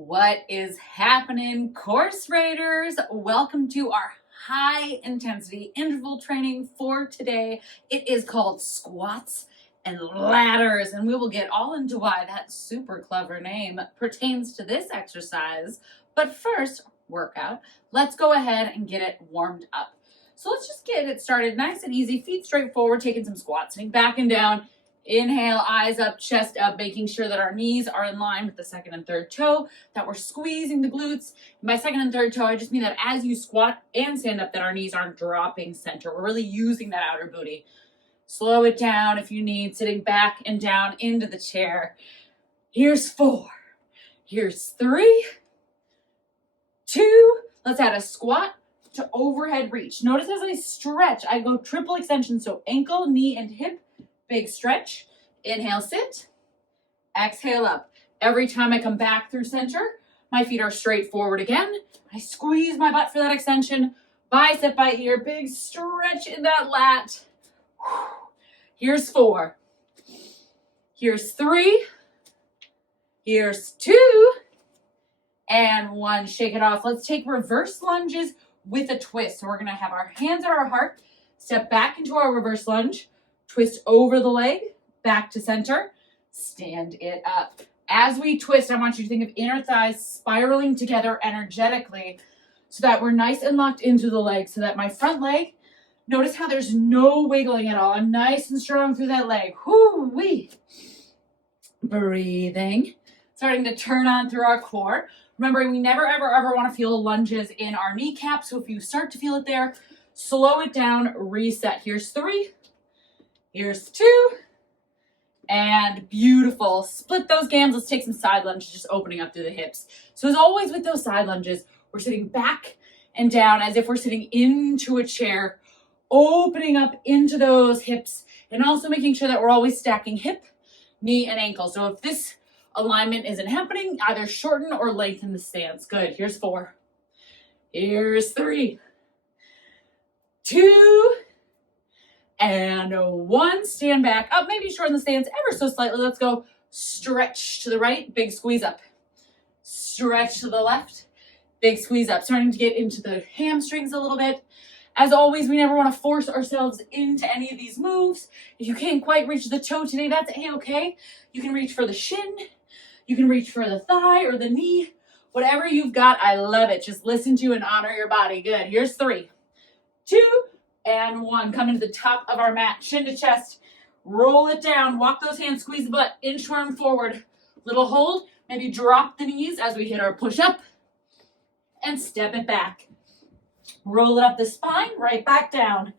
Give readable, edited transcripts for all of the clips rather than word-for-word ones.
What is happening, course raiders? Welcome to our high intensity interval training for today. It is called squats and ladders, and we will get all into why that super clever name pertains to this exercise. But first, workout, let's go ahead and get it warmed up. So let's just get it started nice and easy, feet straight forward, taking some squats, sitting back and down. Inhale, eyes up, chest up, making sure that our knees are in line with the second and third toe, that we're squeezing the glutes. And by second and third toe, I just mean that as you squat and stand up, that our knees aren't dropping center. We're really using that outer booty. Slow it down if you need, sitting back and down into the chair. Here's 4. Here's 3, 2. Let's add a squat to overhead reach. Notice as I stretch, I go triple extension, so ankle, knee, and hip. Big stretch. Inhale, sit. Exhale, up. Every time I come back through center, my feet are straight forward again. I squeeze my butt for that extension. Bicep by ear. Big stretch in that lat. Here's 4. Here's 3. Here's 2. And 1. Shake it off. Let's take reverse lunges with a twist. So we're going to have our hands at our heart. Step back into our reverse lunge. Twist over the leg, back to center, stand it up. As we twist, I want you to think of inner thighs spiraling together energetically so that we're nice and locked into the leg, so that my front leg, notice how there's no wiggling at all. I'm nice and strong through that leg. Whoo-wee. Breathing. Starting to turn on through our core. Remembering we never, ever, ever want to feel lunges in our kneecap, so if you start to feel it there, slow it down, reset. Here's 3. Here's 2, and beautiful. Split those gams. Let's take some side lunges, just opening up through the hips. So as always with those side lunges, we're sitting back and down as if we're sitting into a chair, opening up into those hips, and also making sure that we're always stacking hip, knee, and ankle. So if this alignment isn't happening, either shorten or lengthen the stance. Good. Here's 4. Here's 3, 2, and 1. Stand back up, maybe shorten the stance ever so slightly. Let's go. Stretch to the right, big squeeze up. Stretch to the left, big squeeze up. Starting to get into the hamstrings a little bit. As always, we never want to force ourselves into any of these moves. If you can't quite reach the toe today, that's a-okay. You can reach for the shin. You can reach for the thigh or the knee. Whatever you've got, I love it. Just listen to and honor your body. Good. Here's 3, 2, and 1. Come into the top of our mat, chin to chest. Roll it down. Walk those hands, squeeze the butt, inchworm forward. Little hold. Maybe drop the knees as we hit our push-up. And step it back. Roll it up the spine, right back down.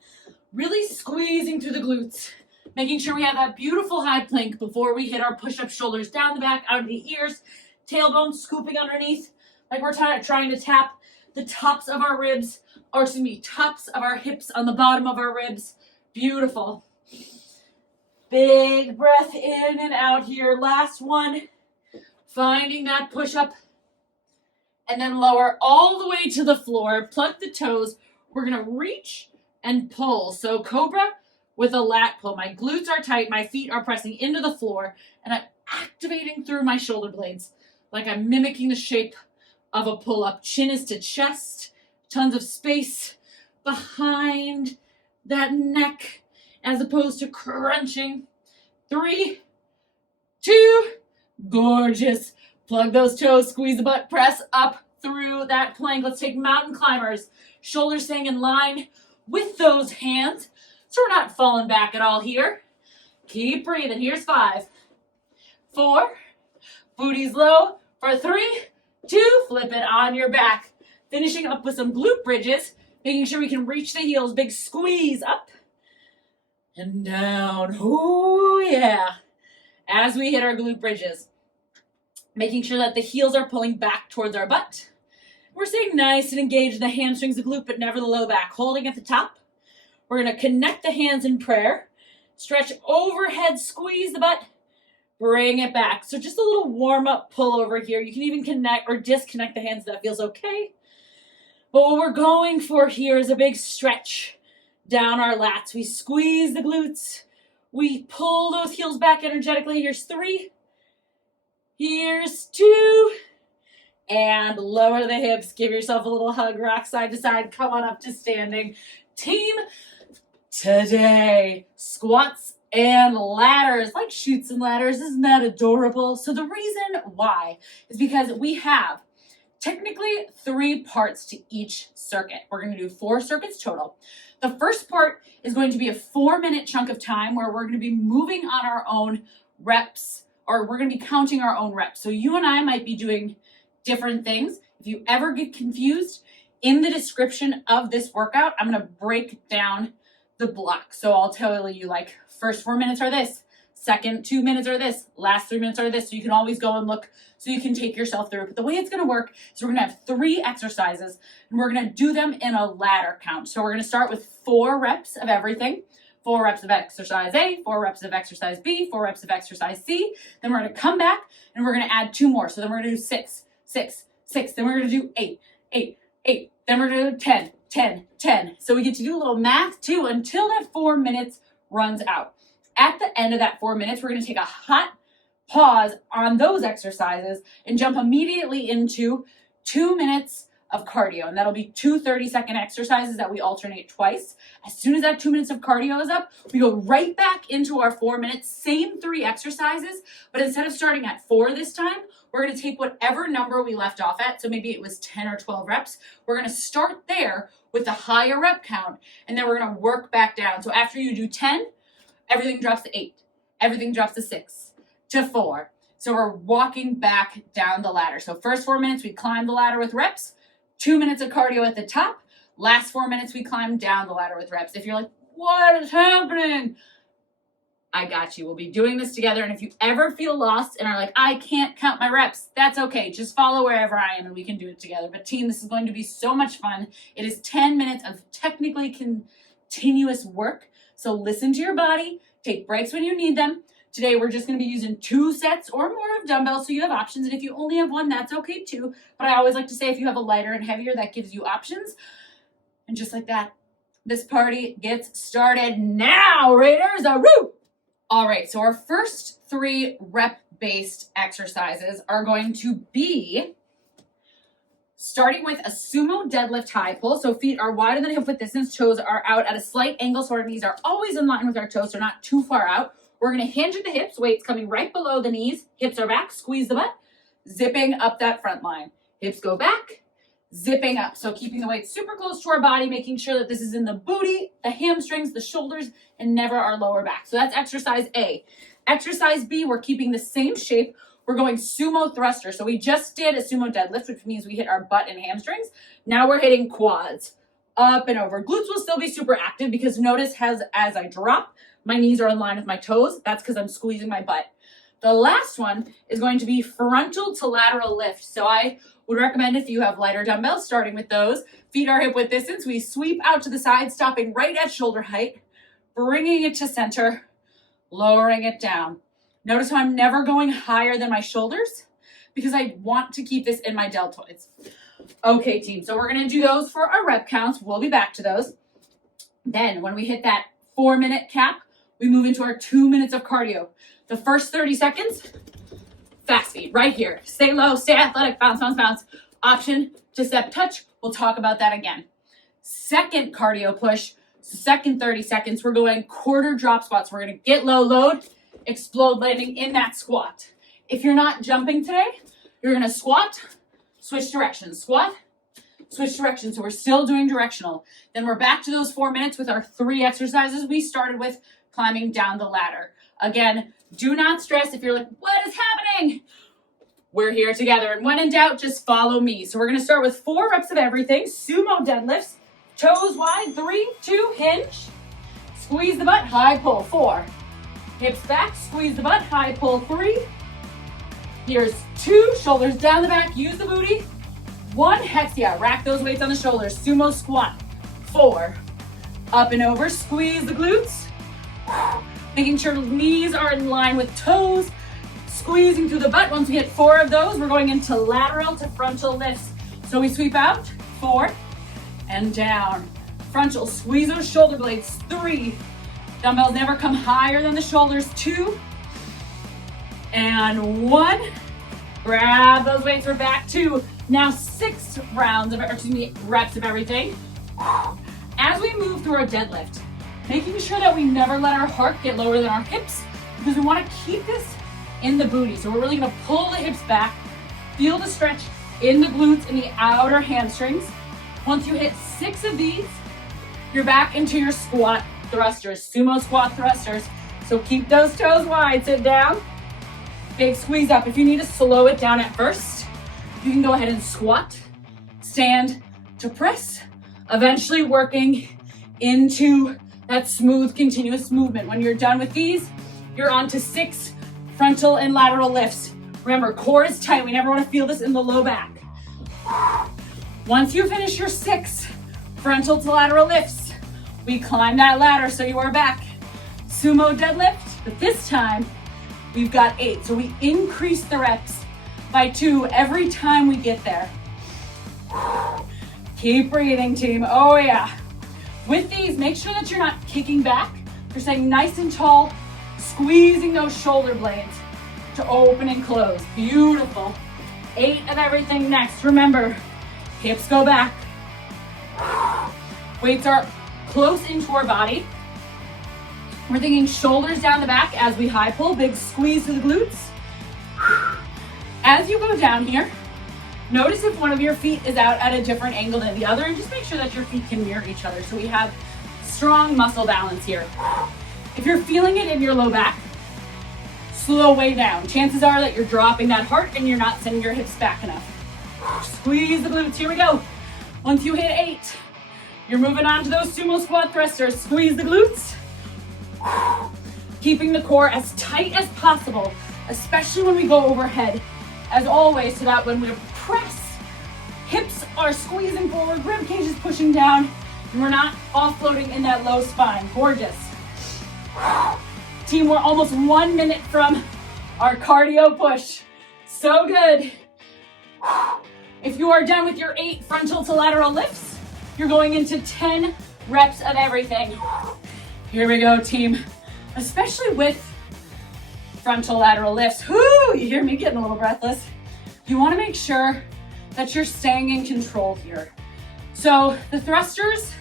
Really squeezing through the glutes. Making sure we have that beautiful high plank before we hit our push-up. Shoulders down the back, out of the ears. Tailbone scooping underneath. Like we're trying to tap the tops of our ribs. Or excuse me, tops of our hips on the bottom of our ribs. Beautiful. Big breath in and out here. Last one. Finding that push-up. And then lower all the way to the floor. Plug the toes. We're going to reach and pull. So cobra with a lat pull. My glutes are tight. My feet are pressing into the floor. And I'm activating through my shoulder blades. Like I'm mimicking the shape of a pull-up. Chin is to chest. Tons of space behind that neck as opposed to crunching. 3, 2, gorgeous. Plug those toes, squeeze the butt, press up through that plank. Let's take mountain climbers. Shoulders staying in line with those hands. So we're not falling back at all here. Keep breathing. Here's 5, 4, booty's low for 3, 2, flip it on your back. Finishing up with some glute bridges, making sure we can reach the heels. Big squeeze up and down. Oh, yeah. As we hit our glute bridges, making sure that the heels are pulling back towards our butt. We're staying nice and engaged in the hamstrings, the glute, but never the low back. Holding at the top. We're going to connect the hands in prayer. Stretch overhead, squeeze the butt. Bring it back. So just a little warm-up pull over here. You can even connect or disconnect the hands if that feels okay. But what we're going for here is a big stretch down our lats. We squeeze the glutes. We pull those heels back energetically. Here's 3. Here's 2. and lower the hips. Give yourself a little hug, rock side to side. Come on up to standing. Team, today, squats and ladders, like chutes and ladders. Isn't that adorable? So the reason why is because we have technically 3 parts to each circuit. We're going to do 4 circuits total. The first part is going to be a 4-minute chunk of time where we're going to be moving on our own reps, or we're going to be counting our own reps. So you and I might be doing different things. If you ever get confused, in the description of this workout, I'm going to break down the block. So I'll tell you, like, first 4 minutes are this, second 2 minutes are this, last 3 minutes are this. So you can always go and look so you can take yourself through. But the way it's going to work is we're going to have 3 exercises and we're going to do them in a ladder count. So we're going to start with 4 reps of everything. 4 reps of exercise A, 4 reps of exercise B, 4 reps of exercise C. Then we're going to come back and we're going to add 2 more. So then we're going to do 6, 6, 6. Then we're going to do 8, 8, 8. Then we're going to do 10, 10, 10. So we get to do a little math too until that 4 minutes runs out. At the end of that 4 minutes, we're going to take a hot pause on those exercises and jump immediately into 2 minutes of cardio. And that'll be 2 30-second exercises that we alternate twice. As soon as that 2 minutes of cardio is up, we go right back into our 4 minutes, same 3 exercises, but instead of starting at 4 this time, we're going to take whatever number we left off at. So maybe it was 10 or 12 reps. We're going to start there with the higher rep count, and then we're going to work back down. So after you do 10, everything drops to 8. Everything drops to 6, to 4. So we're walking back down the ladder. So first 4 minutes, we climb the ladder with reps. 2 minutes of cardio at the top. Last 4 minutes, we climb down the ladder with reps. If you're like, what is happening? I got you. We'll be doing this together. And if you ever feel lost and are like, I can't count my reps, that's okay. Just follow wherever I am and we can do it together. But team, this is going to be so much fun. It is 10 minutes of technically continuous work. So listen to your body. Take breaks when you need them. Today, we're just going to be using 2 sets or more of dumbbells, so you have options. And if you only have 1, that's okay too. But I always like to say if you have a lighter and heavier, that gives you options. And just like that, this party gets started now, Raiders. Woo! All right, so our first 3 rep-based exercises are going to be starting with a sumo deadlift high pull. So feet are wider than hip width distance, toes are out at a slight angle, so our knees are always in line with our toes, so not too far out. We're going to hinge at the hips, weights coming right below the knees, hips are back, squeeze the butt, zipping up that front line. Hips go back, zipping up. So keeping the weight super close to our body, making sure that this is in the booty, the hamstrings, the shoulders, and never our lower back. So that's exercise A. Exercise B, we're keeping the same shape. We're going sumo thruster. So we just did a sumo deadlift, which means we hit our butt and hamstrings. Now we're hitting quads, up and over. Glutes will still be super active because notice as I drop, my knees are in line with my toes. That's because I'm squeezing my butt. The last one is going to be frontal to lateral lift. So I would recommend if you have lighter dumbbells, starting with those. Feet are hip width distance. We sweep out to the side, stopping right at shoulder height, bringing it to center, lowering it down. Notice how I'm never going higher than my shoulders because I want to keep this in my deltoids. Okay, team, so we're going to do those for our rep counts. We'll be back to those. Then when we hit that 4-minute cap, we move into our 2 minutes of cardio. The first 30 seconds, fast feet, right here. Stay low, stay athletic, bounce, bounce, bounce. Option to step touch. We'll talk about that again. Second cardio push, second 30 seconds, we're going quarter drop squats. We're going to get low, load, explode landing in that squat. If you're not jumping today, you're going to squat, switch directions, squat, switch directions. So we're still doing directional. Then we're back to those 4 minutes with our 3 exercises we started with, climbing down the ladder. Again, do not stress if you're like, what is happening? We're here together. And when in doubt, just follow me. So we're going to start with 4 reps of everything. Sumo deadlifts, toes wide, 3, 2, hinge. Squeeze the butt, high pull, 4. Hips back, squeeze the butt, high pull, 3. Here's 2, shoulders down the back, use the booty. 1, hexia, rack those weights on the shoulders, sumo squat, 4. Up and over, squeeze the glutes. Making sure knees are in line with toes, squeezing through the butt. Once we hit 4 of those, we're going into lateral to frontal lifts. So we sweep out, 4, and down. Frontal, squeeze those shoulder blades, 3. Dumbbells never come higher than the shoulders, 2, and 1. Grab those weights. We're back to now 6 reps of everything. As we move through our deadlift, making sure that we never let our heart get lower than our hips, because we want to keep this in the booty. So we're really going to pull the hips back, feel the stretch in the glutes and the outer hamstrings. Once you hit 6 of these, you're back into your squat thrusters, sumo squat thrusters. So keep those toes wide, sit down, big squeeze up. If you need to slow it down at first, you can go ahead and squat, stand to press, eventually working into that smooth, continuous movement. When you're done with these, you're on to 6 frontal and lateral lifts. Remember, core is tight. We never want to feel this in the low back. Once you finish your 6 frontal to lateral lifts, we climb that ladder so you are back. Sumo deadlift, but this time we've got 8. So we increase the reps by 2 every time we get there. Keep breathing, team. Oh yeah. With these, make sure that you're not kicking back. You're staying nice and tall, squeezing those shoulder blades to open and close. Beautiful. 8 of everything next. Remember, hips go back. Weights are close into our body. We're thinking shoulders down the back as we high pull, big squeeze to the glutes. As you go down here, notice if one of your feet is out at a different angle than the other, and just make sure that your feet can mirror each other so we have strong muscle balance here. If you're feeling it in your low back, slow way down. Chances are that you're dropping that heart and you're not sending your hips back enough. Squeeze the glutes, here we go. Once you hit 8, you're moving on to those sumo squat thrusters. Squeeze the glutes. Keeping the core as tight as possible, especially when we go overhead. As always, so that when we press, hips are squeezing forward, rib cage is pushing down, and we're not offloading in that low spine. Gorgeous. Team, we're almost 1 minute from our cardio push. So good. If you are done with your 8 frontal to lateral lifts, you're going into 10 reps of everything. Here we go, team. Especially with frontal lateral lifts. Whoo, you hear me getting a little breathless. You want to make sure that you're staying in control here. So the thrusters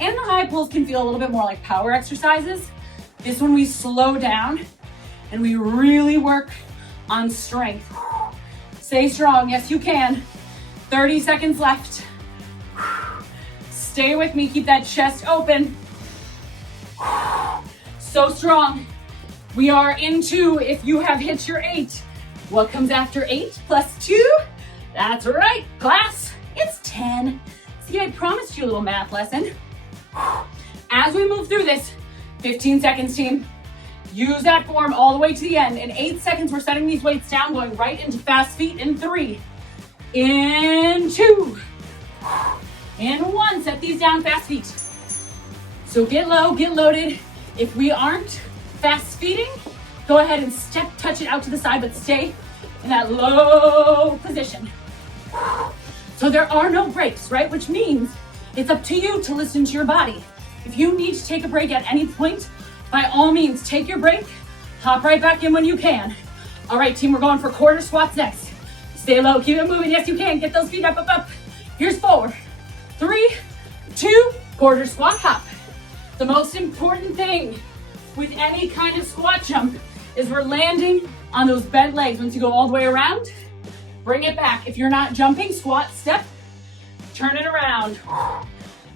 and the high pulls can feel a little bit more like power exercises. This one we slow down and we really work on strength. Stay strong, yes you can. 30 seconds left. Stay with me, keep that chest open. So strong. We are into, if you have hit your 8, what comes after 8 plus 2? That's right, class, it's 10. See, I promised you a little math lesson. As we move through this, 15 seconds, team. Use that form all the way to the end. In 8 seconds, we're setting these weights down, going right into fast feet in 3, in 2, in 1. Set these down, fast feet. So get low, get loaded. If we aren't fast feeding, go ahead and touch it out to the side, but stay in that low position. So there are no breaks, right? Which means it's up to you to listen to your body. If you need to take a break at any point, by all means, take your break, hop right back in when you can. All right, team, we're going for quarter squats next. Stay low, keep it moving. Yes, you can. Get those feet up, up, up. Here's 4, 3, 2, quarter squat hop. The most important thing with any kind of squat jump is we're landing on those bent legs. Once you go all the way around, bring it back. If you're not jumping, squat, step, turn it around.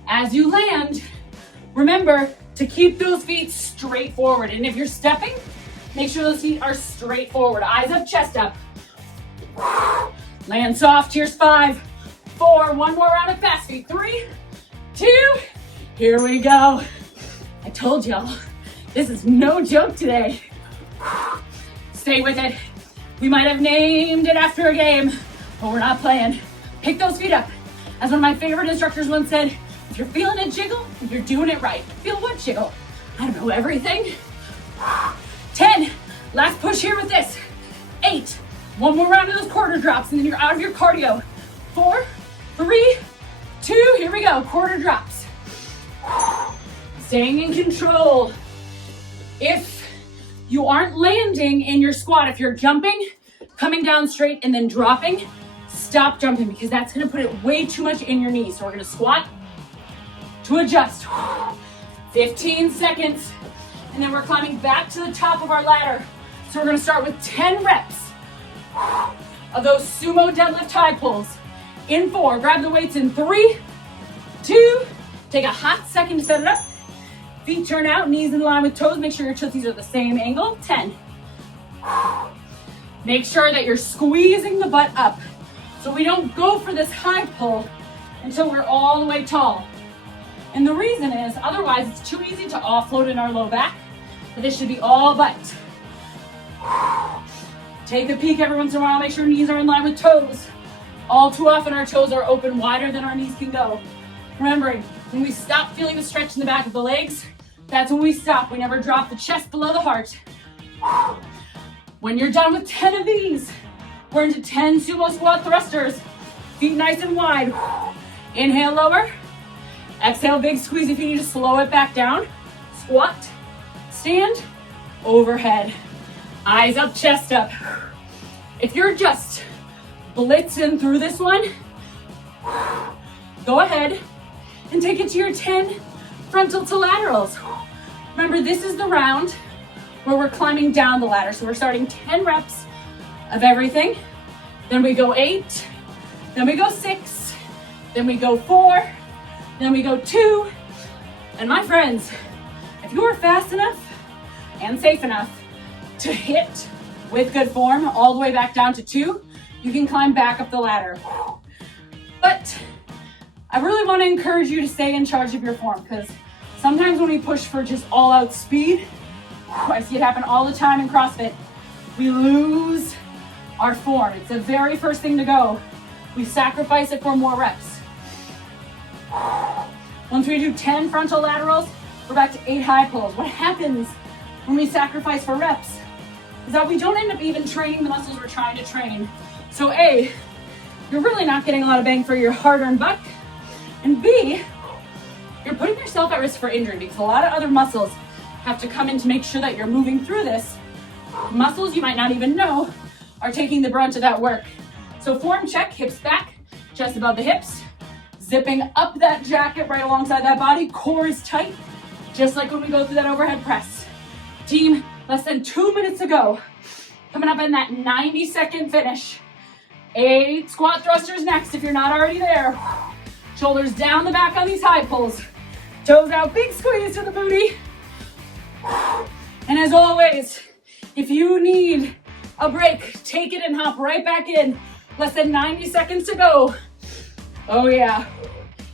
As you land, remember to keep those feet straight forward. And if you're stepping, make sure those feet are straight forward. Eyes up, chest up. Land soft. Here's 5, 4, one more round of fast feet. 3, 2, here we go. I told y'all, this is no joke today. Stay with it. We might have named it after a game, but we're not playing. Pick those feet up. As one of my favorite instructors once said, if you're feeling it jiggle, you're doing it right. Feel what jiggle? I don't know, everything. 10, last push here with this. 8, one more round of those quarter drops and then you're out of your cardio. 4, 3, 2, here we go, quarter drops. Staying in control. If you aren't landing in your squat, if you're jumping, coming down straight and then dropping, stop jumping because that's gonna put it way too much in your knees. So we're gonna squat to adjust. 15 seconds. And then we're climbing back to the top of our ladder. So we're gonna start with 10 reps of those sumo deadlift high pulls. In 4, grab the weights in 3, 2, take a hot second to set it up. Feet turn out, knees in line with toes. Make sure your tootsies are the same angle. 10. Make sure that you're squeezing the butt up. So we don't go for this high pull until we're all the way tall. And the reason is, otherwise it's too easy to offload in our low back. But this should be all butt. Take a peek every once in a while. Make sure knees are in line with toes. All too often our toes are open wider than our knees can go. Remembering, when we stop feeling the stretch in the back of the legs, that's when we stop. We never drop the chest below the heart. When you're done with 10 of these, we're into 10 sumo squat thrusters. Feet nice and wide. Inhale, lower. Exhale, big squeeze if you need to slow it back down. Squat, stand, overhead. Eyes up, chest up. If you're just blitzing through this one, go ahead and take it to your 10 frontal to laterals. Remember, this is the round where we're climbing down the ladder. So we're starting 10 reps of everything. Then we go 8, then we go 6, then we go 4, then we go 2. And my friends, if you are fast enough and safe enough to hit with good form all the way back down to 2, you can climb back up the ladder. But I really want to encourage you to stay in charge of your form, because sometimes when we push for just all out speed, I see it happen all the time in CrossFit, we lose our form. It's the very first thing to go. We sacrifice it for more reps. Once we do 10 frontal laterals, we're back to 8 high pulls. What happens when we sacrifice for reps is that we don't end up even training the muscles we're trying to train. So A, you're really not getting a lot of bang for your hard-earned buck. And B, you're putting yourself at risk for injury because a lot of other muscles have to come in to make sure that you're moving through this. Muscles you might not even know are taking the brunt of that work. So form check, hips back, chest above the hips, zipping up that jacket right alongside that body, core is tight, just like when we go through that overhead press. Team, less than 2 minutes to go. Coming up in that 90-second finish. 8 squat thrusters next if you're not already there. Shoulders down the back on these high pulls. Toes out, big squeeze to the booty. And as always, if you need a break, take it and hop right back in. Less than 90 seconds to go. Oh yeah.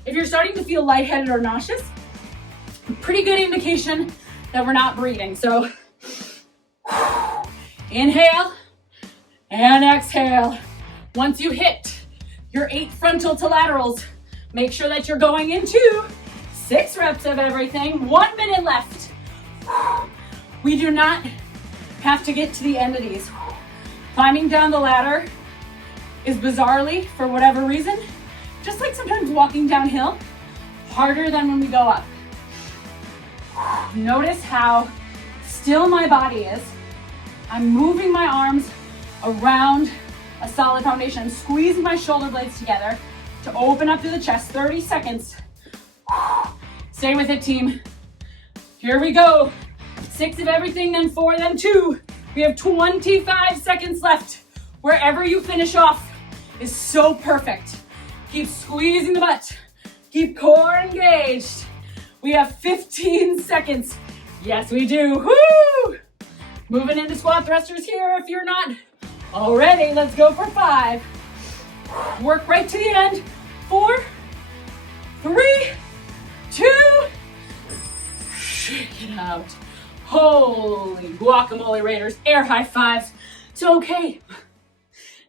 If you're starting to feel lightheaded or nauseous, pretty good indication that we're not breathing. So inhale and exhale. Once you hit your 8 frontal to laterals, make sure that you're going into 6 reps of everything. 1 minute left. We do not have to get to the end of these. Climbing down the ladder is bizarrely, for whatever reason, just like sometimes walking downhill, harder than when we go up. Notice how still my body is. I'm moving my arms around a solid foundation. I'm squeezing my shoulder blades together to open up to the chest. 30 seconds. Stay with it, team. Here we go. 6 of everything, then 4, then 2. We have 25 seconds left. Wherever you finish off is so perfect. Keep squeezing the butt. Keep core engaged. We have 15 seconds. Yes, we do. Woo! Moving into squat thrusters here if you're not already. Let's go for 5. Work right to the end. 4, 3, 2. Shake it out. Holy guacamole raiders. Air high fives. So okay.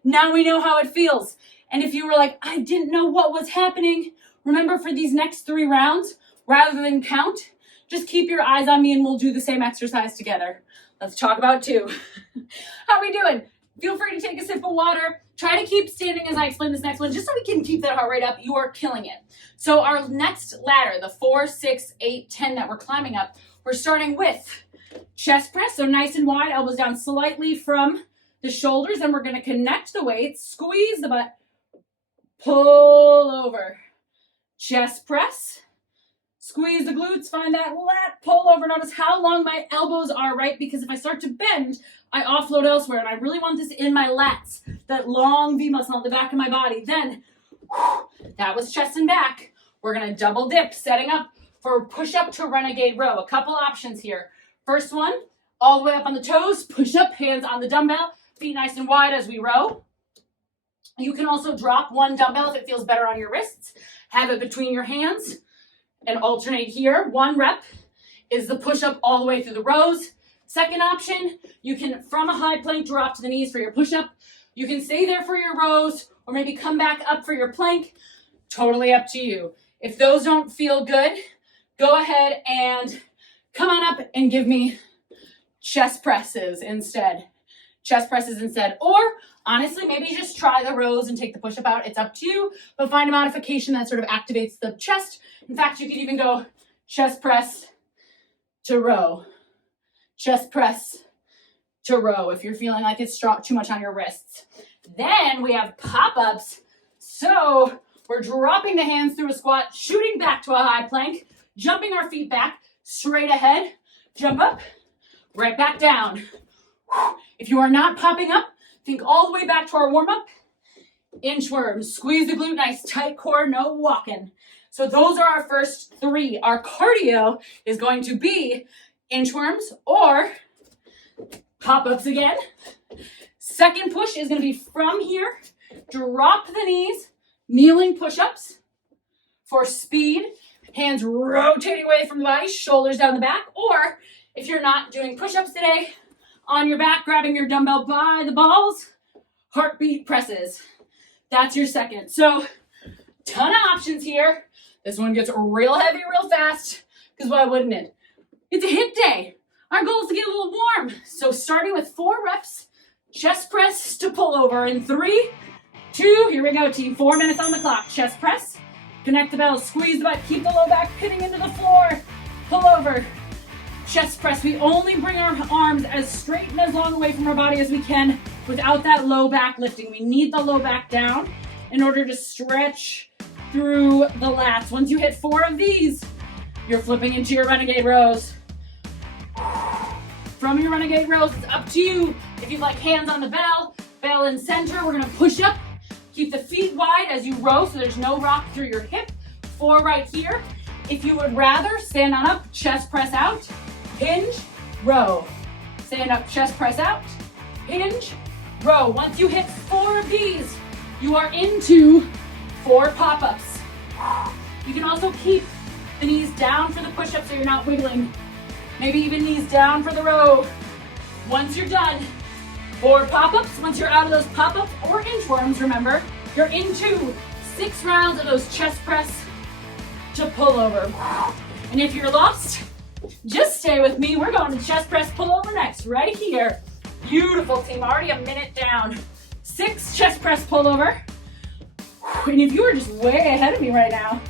Now we know how it feels. And if you were like, I didn't know what was happening, remember for these next 3 rounds, rather than count, just keep your eyes on me and we'll do the same exercise together. Let's talk about 2. How are we doing? Feel free to take a sip of water. Try to keep standing as I explain this next one, just so we can keep that heart rate up. You are killing it. So our next ladder, the 4, 6, 8, 10 that we're climbing up, we're starting with chest press. So nice and wide, elbows down slightly from the shoulders, and we're going to connect the weights, squeeze the butt, pull over, chest press, squeeze the glutes, find that lat, pull over. Notice how long my elbows are, right? Because if I start to bend, I offload elsewhere, and I really want this in my lats, that long V muscle on the back of my body. Then, that was chest and back. We're going to double dip, setting up for push-up to renegade row. A couple options here. First one, all the way up on the toes, push up, hands on the dumbbell, feet nice and wide as we row. You can also drop one dumbbell if it feels better on your wrists. Have it between your hands and alternate here. One rep is the push-up all the way through the rows. Second option, you can, from a high plank, drop to the knees for your push-up. You can stay there for your rows or maybe come back up for your plank. Totally up to you. If those don't feel good, go ahead and come on up and give me chest presses instead. Chest presses instead. Or honestly, maybe just try the rows and take the push-up out. It's up to you, but find a modification that sort of activates the chest. In fact, you could even go chest press to row. Chest press to row if you're feeling like it's too much on your wrists. Then we have pop-ups. So we're dropping the hands through a squat, shooting back to a high plank, jumping our feet back, straight ahead, jump up, right back down. If you are not popping up, think all the way back to our warm-up. Inchworms, squeeze the glute, nice tight core, no walking. So those are our first three. Our cardio is going to be inchworms or pop-ups again. Second push is going to be from here, drop the knees, kneeling push-ups for speed, hands rotating away from the body, shoulders down the back, or if you're not doing push-ups today, on your back, grabbing your dumbbell by the balls, heartbeat presses. That's your second. So, ton of options here. This one gets real heavy real fast, because why wouldn't it? It's a HIIT day. Our goal is to get a little warm. So starting with 4 reps, chest press to pull over in 3, 2, here we go team, 4 minutes on the clock. Chest press, connect the bells, squeeze the butt, keep the low back pinning into the floor, pull over. Chest press, we only bring our arms as straight and as long away from our body as we can without that low back lifting. We need the low back down in order to stretch through the lats. Once you hit 4 of these, you're flipping into your renegade rows. From your renegade rows, it's up to you. If you'd like hands on the bell in center, we're gonna push up. Keep the feet wide as you row so there's no rock through your hip. 4 right here. If you would rather, stand on up, chest press out, hinge, row. Stand up, chest press out, hinge, row. Once you hit 4 of these, you are into 4 pop-ups. You can also keep the knees down for the push-up so you're not wiggling. Maybe even knees down for the row. Once you're done, 4 pop-ups. Once you're out of those pop-ups or inchworms, remember, you're into 6 rounds of those chest press to pull over. And if you're lost, just stay with me. We're going to chest press pull over next, right here. Beautiful team, already a minute down. 6 chest press pull over. And if you are just way ahead of me right now,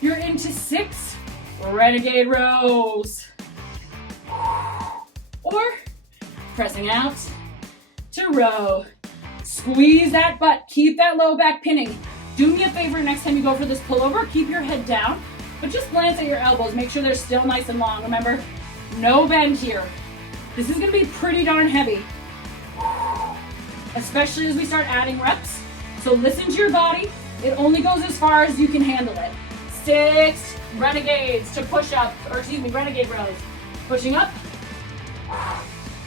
you're into 6 renegade rows. Or pressing out to row. Squeeze that butt, keep that low back pinning. Do me a favor next time you go for this pullover, keep your head down, but just glance at your elbows. Make sure they're still nice and long. Remember, no bend here. This is gonna be pretty darn heavy, especially as we start adding reps. So listen to your body. It only goes as far as you can handle it. 6 renegades to push up, or excuse me, renegade rows. Pushing up.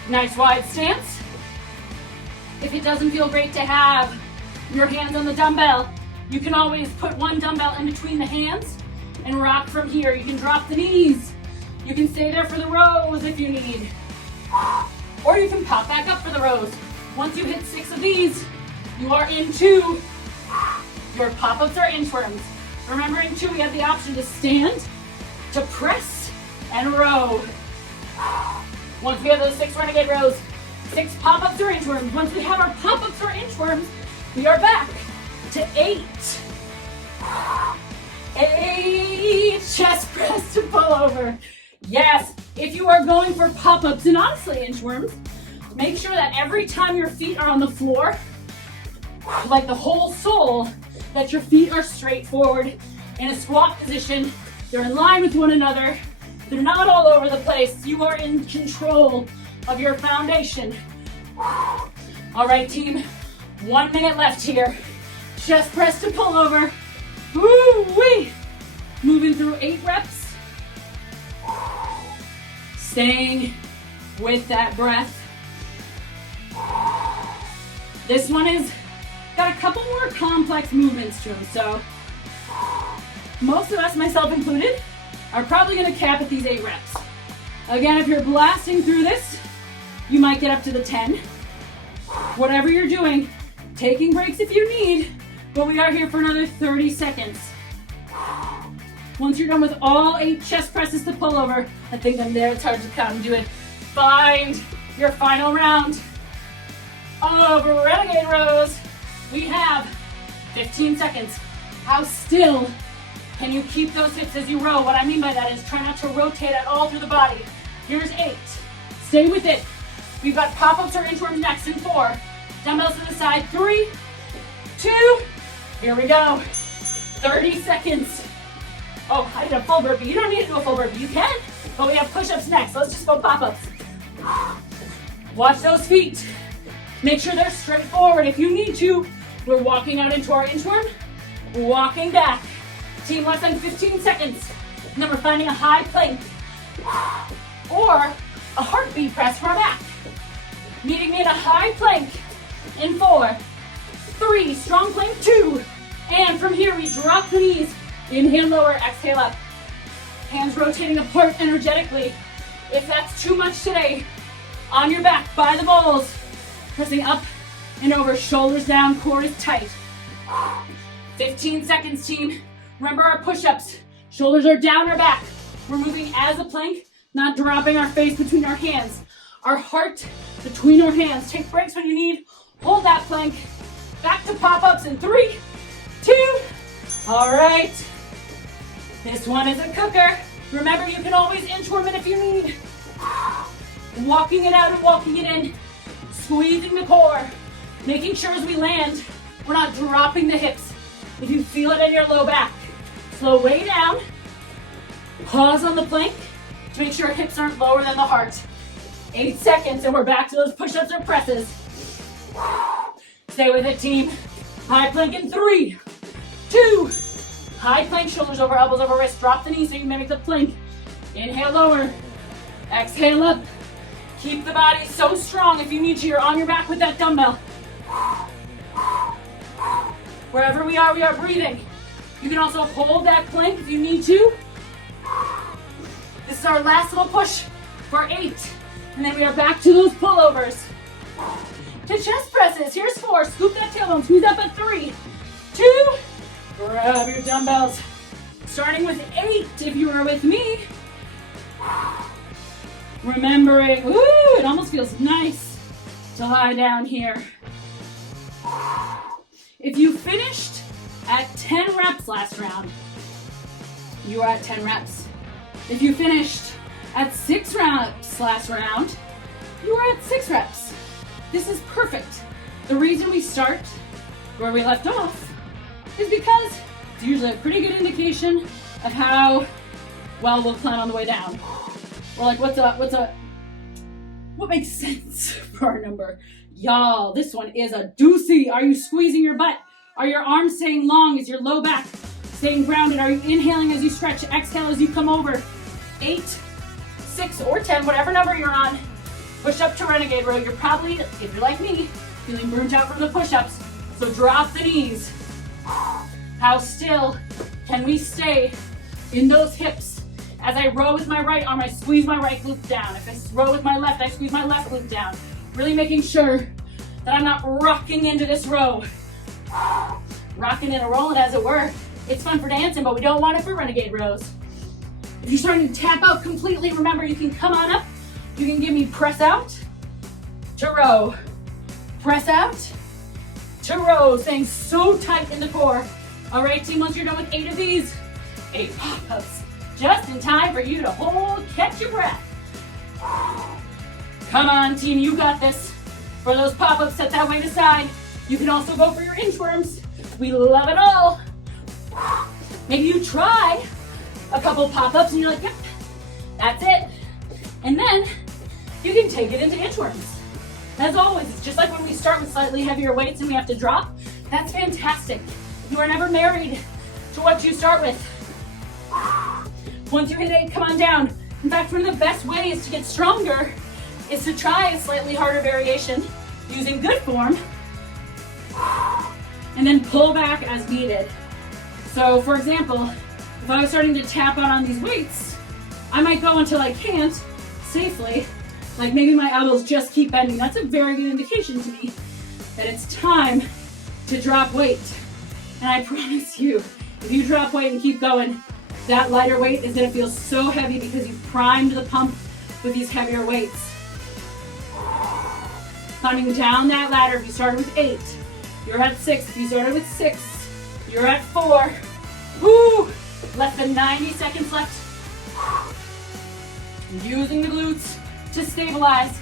Nice wide stance. If it doesn't feel great to have your hands on the dumbbell, you can always put one dumbbell in between the hands and rock from here. You can drop the knees. You can stay there for the rows if you need. Or you can pop back up for the rows. Once you hit 6 of these, you are into your pop-ups or inchworms. Remember, in 2, we have the option to stand, to press, and row. Once we have those 6 renegade rows, 6 pop-ups or inchworms. Once we have our pop-ups or inchworms, we are back to 8. 8 chest press to pull over. Yes, if you are going for pop-ups and honestly inchworms, Make sure that every time your feet are on the floor, like the whole sole, that your feet are straight forward in a squat position. They're in line with one another. They're not all over the place. You are in control of your foundation. All right, team, 1 minute left here. Chest press to pull over. Woo-wee. Moving through 8 reps. Staying with that breath. This one is got a couple more complex movements to them, so most of us, myself included, are probably gonna cap at these 8 reps. Again, if you're blasting through this, you might get up to the 10. Whatever you're doing, taking breaks if you need, but we are here for another 30 seconds. Once you're done with all 8 chest presses to pull over, I think I'm there, it's hard to count and do it. Find your final round of renegade rows. We have 15 seconds. How still can you keep those hips as you row? What I mean by that is try not to rotate at all through the body. Here's 8. Stay with it. We've got pop-ups or inchworms next in 4. Dumbbells to the side. 3, 2, here we go. 30 seconds. Oh, I did a full burpee. You don't need to do a full burpee. You can, but we have push-ups next. Let's just go pop-ups. Watch those feet. Make sure they're straight forward. If you need to, we're walking out into our inchworm, walking back. Team, less than 15 seconds. And then we're finding a high plank or a heartbeat press for our back. Meeting me in a high plank in 4, 3, strong plank 2. And from here, we drop the knees. Inhale, lower, exhale up. Hands rotating apart energetically. If that's too much today, on your back by the balls, pressing up and over, shoulders down, core is tight. 15 seconds, team. Remember our push-ups. Shoulders are down our back. We're moving as a plank, not dropping our face between our hands. Our heart between our hands. Take breaks when you need. Hold that plank. Back to pop-ups in 3, 2. All right. This one is a cooker. Remember, you can always inchworm it if you need. Walking it out and walking it in. Squeezing the core. Making sure as we land, we're not dropping the hips. If you feel it in your low back, slow way down. Pause on the plank to make sure hips aren't lower than the heart. 8 seconds and we're back to those push-ups or presses. Stay with it, team. High plank in 3, 2. High plank, shoulders over, elbows over wrist. Drop the knees so you mimic the plank. Inhale, lower. Exhale, up. Keep the body so strong. If you need to, you're on your back with that dumbbell. Wherever we are breathing. You can also hold that plank if you need to. This is our last little push for 8. And then we are back to those pullovers. To chest presses. Here's 4. Scoop that tailbone. Squeeze up at 3, 2. Grab your dumbbells. Starting with 8 if you are with me. Remembering, ooh, it almost feels nice to lie down here. If you finished at 10 reps last round, you are at 10 reps. If you finished at 6 reps last round, you are at 6 reps. This is perfect. The reason we start where we left off is because it's usually a pretty good indication of how well we'll climb on the way down. We're like, what makes sense for our number? Y'all, this one is a doozy. Are you squeezing your butt? Are your arms staying long? Is your low back staying grounded? Are you inhaling as you stretch? Exhale as you come over. 8, 6, or 10, whatever number you're on. Push up to renegade row. You're probably, if you're like me, feeling burnt out from the push-ups. So drop the knees. How still can we stay in those hips? As I row with my right arm, I squeeze my right glute down. If I row with my left, I squeeze my left glute down. Really making sure that I'm not rocking into this row. Rocking and rolling, as it were. It's fun for dancing, but we don't want it for renegade rows. If you're starting to tap out completely, remember you can come on up. You can give me press out to row. Press out to row. Staying so tight in the core. All right, team, once you're done with 8 of these, 8 pop-ups. Just in time for you to hold, catch your breath. Come on, team, you got this. For those pop-ups, set that weight aside. You can also go for your inchworms. We love it all. Maybe you try a couple pop-ups and you're like, yep, that's it. And then you can take it into inchworms. As always, it's just like when we start with slightly heavier weights and we have to drop. That's fantastic. You are never married to what you start with. Once you hit 8, come on down. In fact, one of the best ways to get stronger is to try a slightly harder variation using good form and then pull back as needed. So for example, if I was starting to tap out on these weights, I might go until I can't safely, like maybe my elbows just keep bending. That's a very good indication to me that it's time to drop weight. And I promise you, if you drop weight and keep going, that lighter weight is gonna feel so heavy because you've primed the pump with these heavier weights. Climbing down that ladder, if you started with 8, you're at 6. If you started with 6, you're at 4. Woo! Less than 90 seconds left. Using the glutes to stabilize.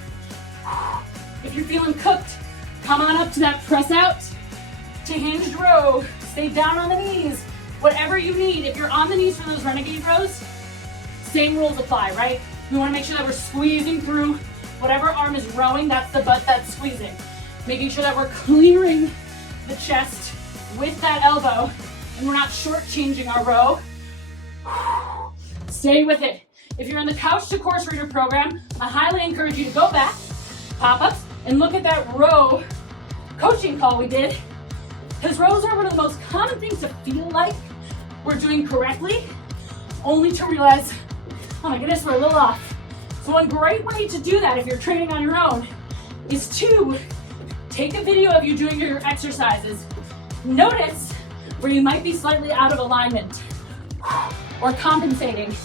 If you're feeling cooked, come on up to that press out to hinged row. Stay down on the knees. Whatever you need. If you're on the knees for those renegade rows, same rules apply, right? We want to make sure that we're squeezing through whatever arm is rowing, that's the butt that's squeezing. Making sure that we're clearing the chest with that elbow and we're not shortchanging our row. Stay with it. If you're in the Couch to Course Reader program, I highly encourage you to go back, pop-ups, and look at that row coaching call we did. Because rows are one of the most common things to feel like we're doing correctly, only to realize, oh my goodness, we're a little off. So one great way to do that if you're training on your own is to take a video of you doing your exercises. Notice where you might be slightly out of alignment or compensating.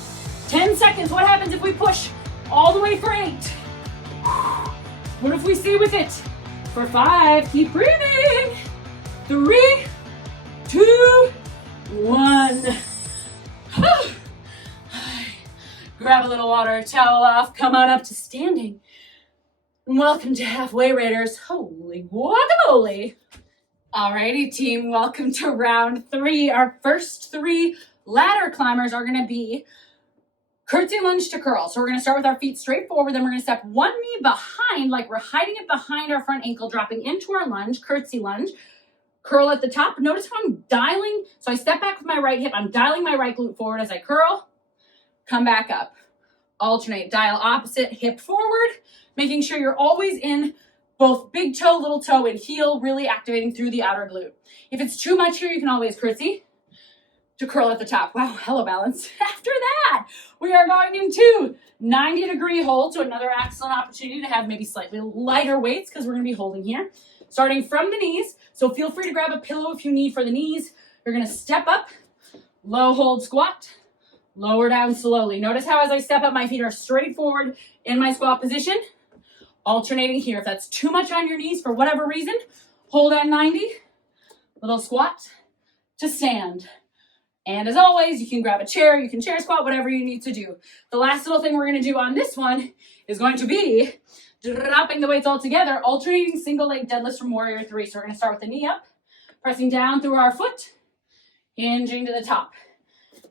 10 seconds, what happens if we push all the way for 8? What if we stay with it for 5? Keep breathing. 3, 2, 1. Grab a little water, towel off, come on up to standing. And welcome to Halfway Raiders. Holy guacamole. Alrighty, team, welcome to round 3. Our first 3 ladder climbers are gonna be curtsy lunge to curl. So we're gonna start with our feet straight forward, then we're gonna step one knee behind, like we're hiding it behind our front ankle, dropping into our lunge, curtsy lunge. Curl at the top. Notice how I'm dialing. So I step back with my right hip. I'm dialing my right glute forward as I curl. Come back up. Alternate. Dial opposite hip forward, making sure you're always in both big toe, little toe, and heel, really activating through the outer glute. If it's too much here, you can always curtsy to curl at the top. Wow, hello balance. After that, we are going into 90-degree hold. So another excellent opportunity to have maybe slightly lighter weights because we're going to be holding here. Starting from the knees. So feel free to grab a pillow if you need for the knees. You're going to step up, low hold squat, lower down slowly. Notice how as I step up, my feet are straight forward in my squat position. Alternating here. If that's too much on your knees for whatever reason, hold at 90, little squat to stand. And as always, you can grab a chair, you can chair squat, whatever you need to do. The last little thing we're going to do on this one is going to be dropping the weights all together, alternating single leg deadlifts from Warrior 3. So we're going to start with the knee up, pressing down through our foot, hinging to the top.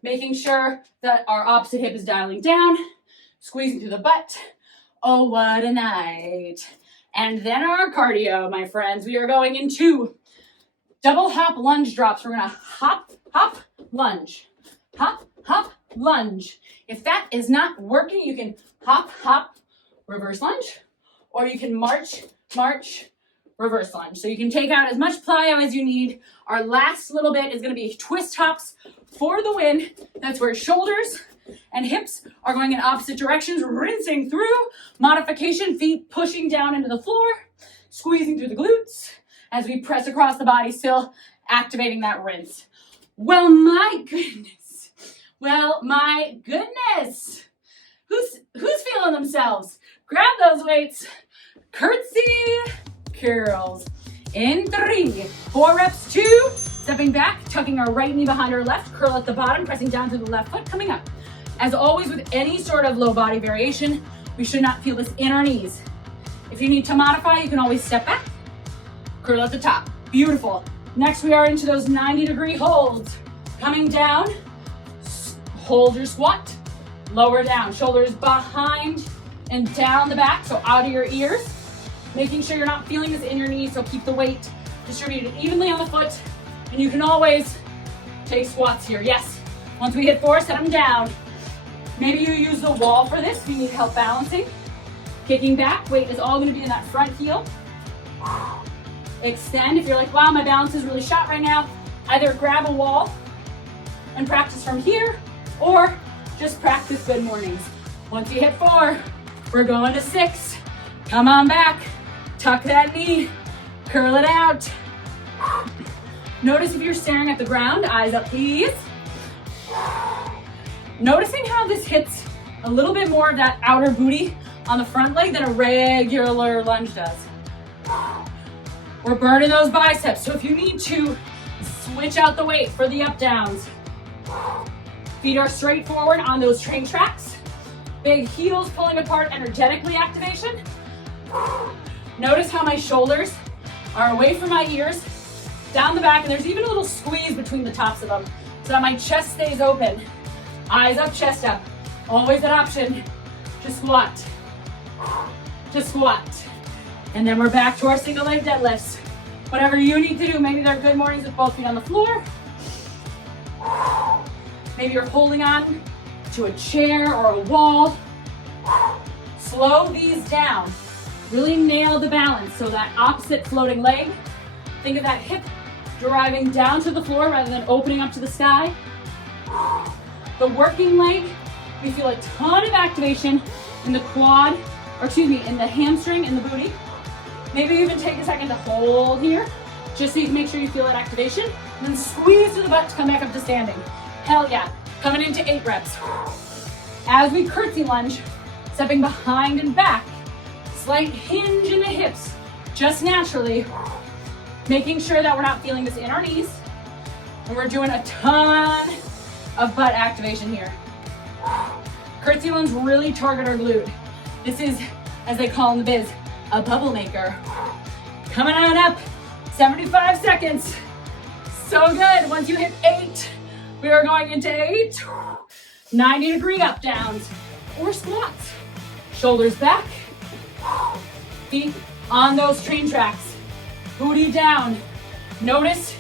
Making sure that our opposite hip is dialing down, squeezing through the butt. Oh, what a night. And then our cardio, my friends. We are going into double hop lunge drops. We're going to hop, hop, lunge. Hop, hop, lunge. If that is not working, you can hop, hop, reverse lunge. Or you can march, march, reverse lunge. So you can take out as much plyo as you need. Our last little bit is going to be twist hops for the win. That's where shoulders and hips are going in opposite directions, rinsing through. Modification, feet pushing down into the floor, squeezing through the glutes as we press across the body, still activating that rinse. Well, my goodness. Well, my goodness. Who's feeling themselves? Grab those weights. Curtsy curls. In 3, 4 reps, 2. Stepping back, tucking our right knee behind our left. Curl at the bottom, pressing down through the left foot, coming up. As always with any sort of low body variation, we should not feel this in our knees. If you need to modify, you can always step back, curl at the top. Beautiful. Next, we are into those 90-degree holds. Coming down, hold your squat, lower down, shoulders behind and down the back, so out of your ears. Making sure you're not feeling this in your knees, so keep the weight distributed evenly on the foot, and you can always take squats here. Yes, once we hit 4, set them down. Maybe you use the wall for this if you need help balancing. Kicking back, weight is all gonna be in that front heel. Extend. If you're like, wow, my balance is really shot right now, either grab a wall and practice from here, or just practice good mornings. Once you hit 4, we're going to 6. Come on back, tuck that knee, curl it out. Notice if you're staring at the ground, eyes up please. Noticing how this hits a little bit more of that outer booty on the front leg than a regular lunge does. We're burning those biceps, so if you need to, switch out the weight for the up downs. Feet are straight forward on those train tracks. Big heels pulling apart, energetically activation. Notice how my shoulders are away from my ears, down the back, and there's even a little squeeze between the tops of them so that my chest stays open. Eyes up, chest up. Always an option to squat. To squat. And then we're back to our single leg deadlifts. Whatever you need to do, maybe they're good mornings with both feet on the floor. Maybe you're holding on to a chair or a wall. Slow these down. Really nail the balance. So that opposite floating leg, think of that hip driving down to the floor rather than opening up to the sky. The working leg, we feel a ton of activation in the quad, or excuse me, in the hamstring and the booty. Maybe even take a second to hold here, just so you can make sure you feel that activation. And then squeeze to the butt to come back up to standing. Hell yeah. Coming into 8 reps. As we curtsy lunge, stepping behind and back. Slight hinge in the hips, just naturally. Making sure that we're not feeling this in our knees. And we're doing a ton of butt activation here. Curtsy lunge really target our glute. This is, as they call in the biz, a bubble maker. Coming on up, 75 seconds. So good. Once you hit 8, we are going into 8 90-degree up downs or squats. Shoulders back, feet on those train tracks. Booty down. Notice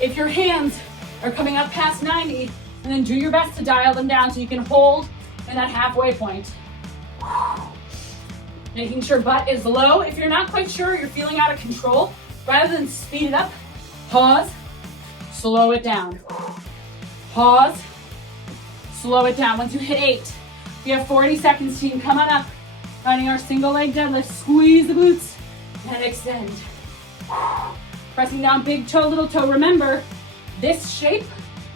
if your hands are coming up past 90, and then do your best to dial them down so you can hold in that halfway point. Making sure butt is low. If you're not quite sure, you're feeling out of control, rather than speed it up, pause, slow it down. Pause, slow it down. Once you hit 8, we have 40 seconds, team. Come on up. Finding our single leg deadlift. Squeeze the glutes and extend. Pressing down, big toe, little toe. Remember, this shape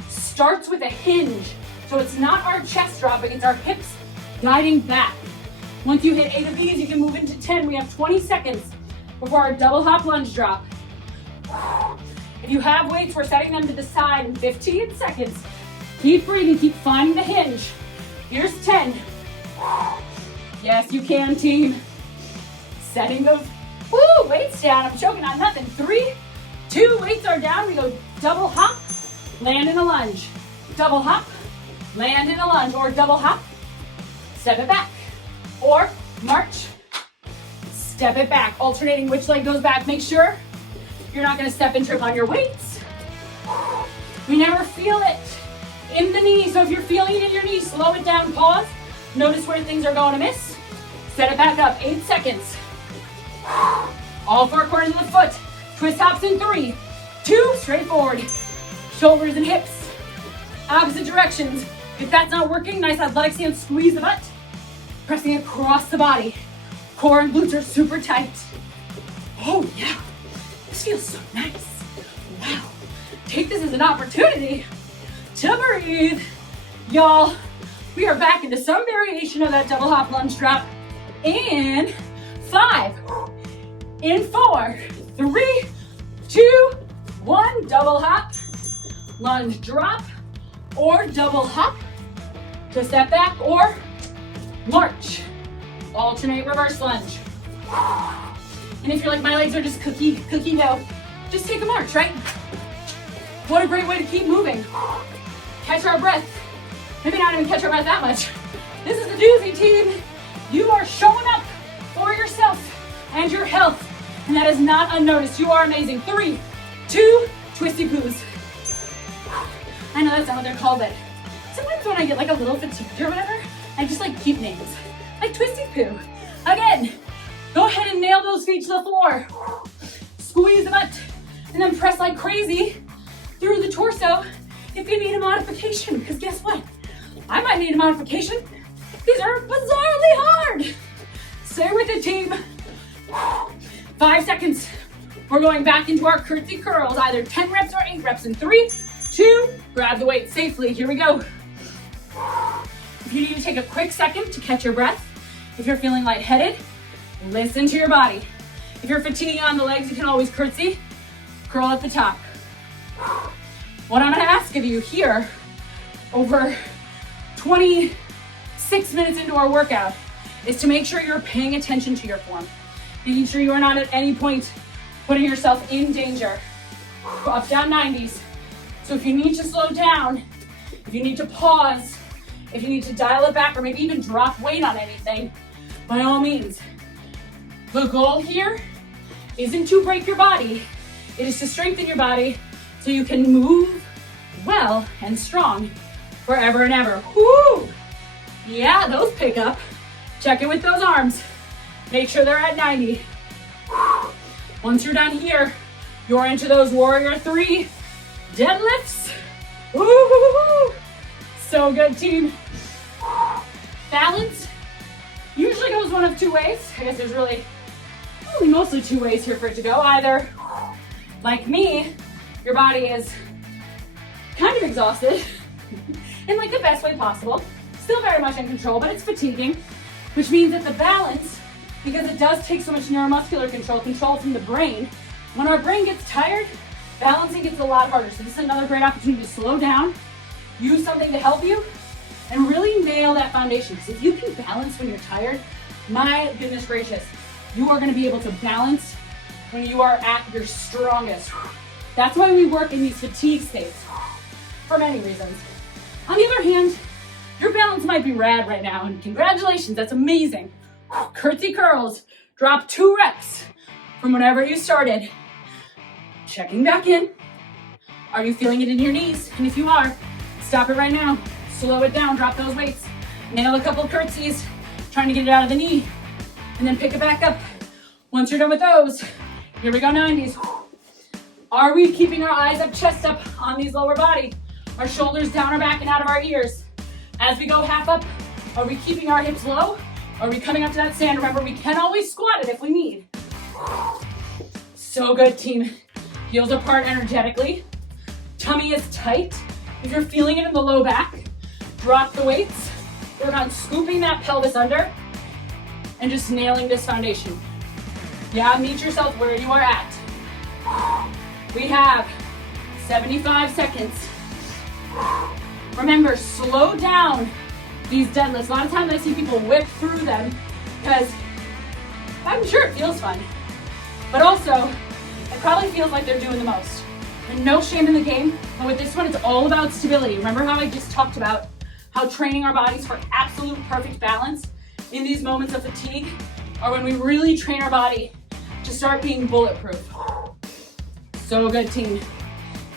starts with a hinge. So it's not our chest dropping, it's our hips guiding back. Once you hit 8 of these, you can move into 10. We have 20 seconds before our double hop lunge drop. If you have weights, we're setting them to the side in 15 seconds. Keep breathing, keep finding the hinge. Here's 10. Yes, you can, team. Setting those weights down. I'm choking on nothing. 3, 2, weights are down. We go double hop, land in a lunge. Double hop, land in a lunge, or double hop, step it back. Or march, step it back. Alternating which leg goes back. Make sure you're not gonna step and trip on your weights. We never feel it in the knee, so if you're feeling it in your knee, slow it down, pause. Notice where things are going to miss. Set it back up, 8 seconds. All 4 corners of the foot. Twist hops in 3, 2, straight forward. Shoulders and hips, opposite directions. If that's not working, nice athletic stance, squeeze the butt. Pressing across the body. Core and glutes are super tight. Oh yeah, this feels so nice. Wow, take this as an opportunity to breathe. Y'all, we are back into some variation of that double hop lunge drop in 5, in 4, 3, 2, 1, double hop, lunge drop, or double hop to step back, or march. Alternate reverse lunge. And if you're like, my legs are just cookie dough, just take a march, right? What a great way to keep moving. Catch our breath. Maybe not even catch our breath that much. This is the doozy, team. You are showing up for yourself and your health, and that is not unnoticed. You are amazing. 3, 2, twisty poos. I know that's not what they're called, but sometimes when I get like a little fatigued or whatever, I just like keep names, like twisty poo. Again, go ahead and nail those feet to the floor. Squeeze the butt, and then press like crazy through the torso if you need a modification, because guess what? I might need a modification. These are bizarrely hard. Stay with it, team. 5 seconds. We're going back into our curtsy curls, either 10 reps or 8 reps in 3, 2, grab the weight safely. Here we go. If you need to take a quick second to catch your breath, if you're feeling lightheaded, listen to your body. If you're fatiguing on the legs, you can always curtsy, curl at the top. What I'm gonna ask of you here, over 26 minutes into our workout, is to make sure you're paying attention to your form. Making sure you are not at any point putting yourself in danger. Up, down 90s. So if you need to slow down, if you need to pause, if you need to dial it back or maybe even drop weight on anything, by all means. The goal here isn't to break your body. It is to strengthen your body so you can move well and strong forever and ever. Woo! Yeah, those pick up. Check in with those arms. Make sure they're at 90. Once you're done here, you're into those warrior 3 deadlifts. Woo! So good, team. Balance usually goes one of 2 ways. I guess there's really mostly 2 ways here for it to go. Either, like me, your body is kind of exhausted in like the best way possible. Still very much in control, but it's fatiguing, which means that the balance, because it does take so much neuromuscular control from the brain, when our brain gets tired, balancing gets a lot harder. So this is another great opportunity to slow down, use something to help you, and really nail that foundation. Because if you can balance when you're tired, my goodness gracious, you are gonna be able to balance when you are at your strongest. That's why we work in these fatigue states, for many reasons. On the other hand, your balance might be rad right now, and congratulations, that's amazing. Curtsy curls, drop 2 reps from whatever you started. Checking back in. Are you feeling it in your knees? And if you are, stop it right now. Slow it down, drop those weights. Nail a couple curtsies, trying to get it out of the knee, and then pick it back up. Once you're done with those, here we go, 90s. Are we keeping our eyes up, chest up on these lower body? Our shoulders down our back and out of our ears. As we go half up, are we keeping our hips low? Are we coming up to that stand? Remember, we can always squat it if we need. So good, team. Heels apart energetically. Tummy is tight. If you're feeling it in the low back, drop the weights. Work on scooping that pelvis under and just nailing this foundation. Yeah, meet yourself where you are at. We have 75 seconds. Remember, slow down these deadlifts. A lot of times I see people whip through them because I'm sure it feels fun, but also it probably feels like they're doing the most. And no shame in the game, but with this one, it's all about stability. Remember how I just talked about how training our bodies for absolute perfect balance in these moments of fatigue, or when we really train our body to start being bulletproof. So good, team.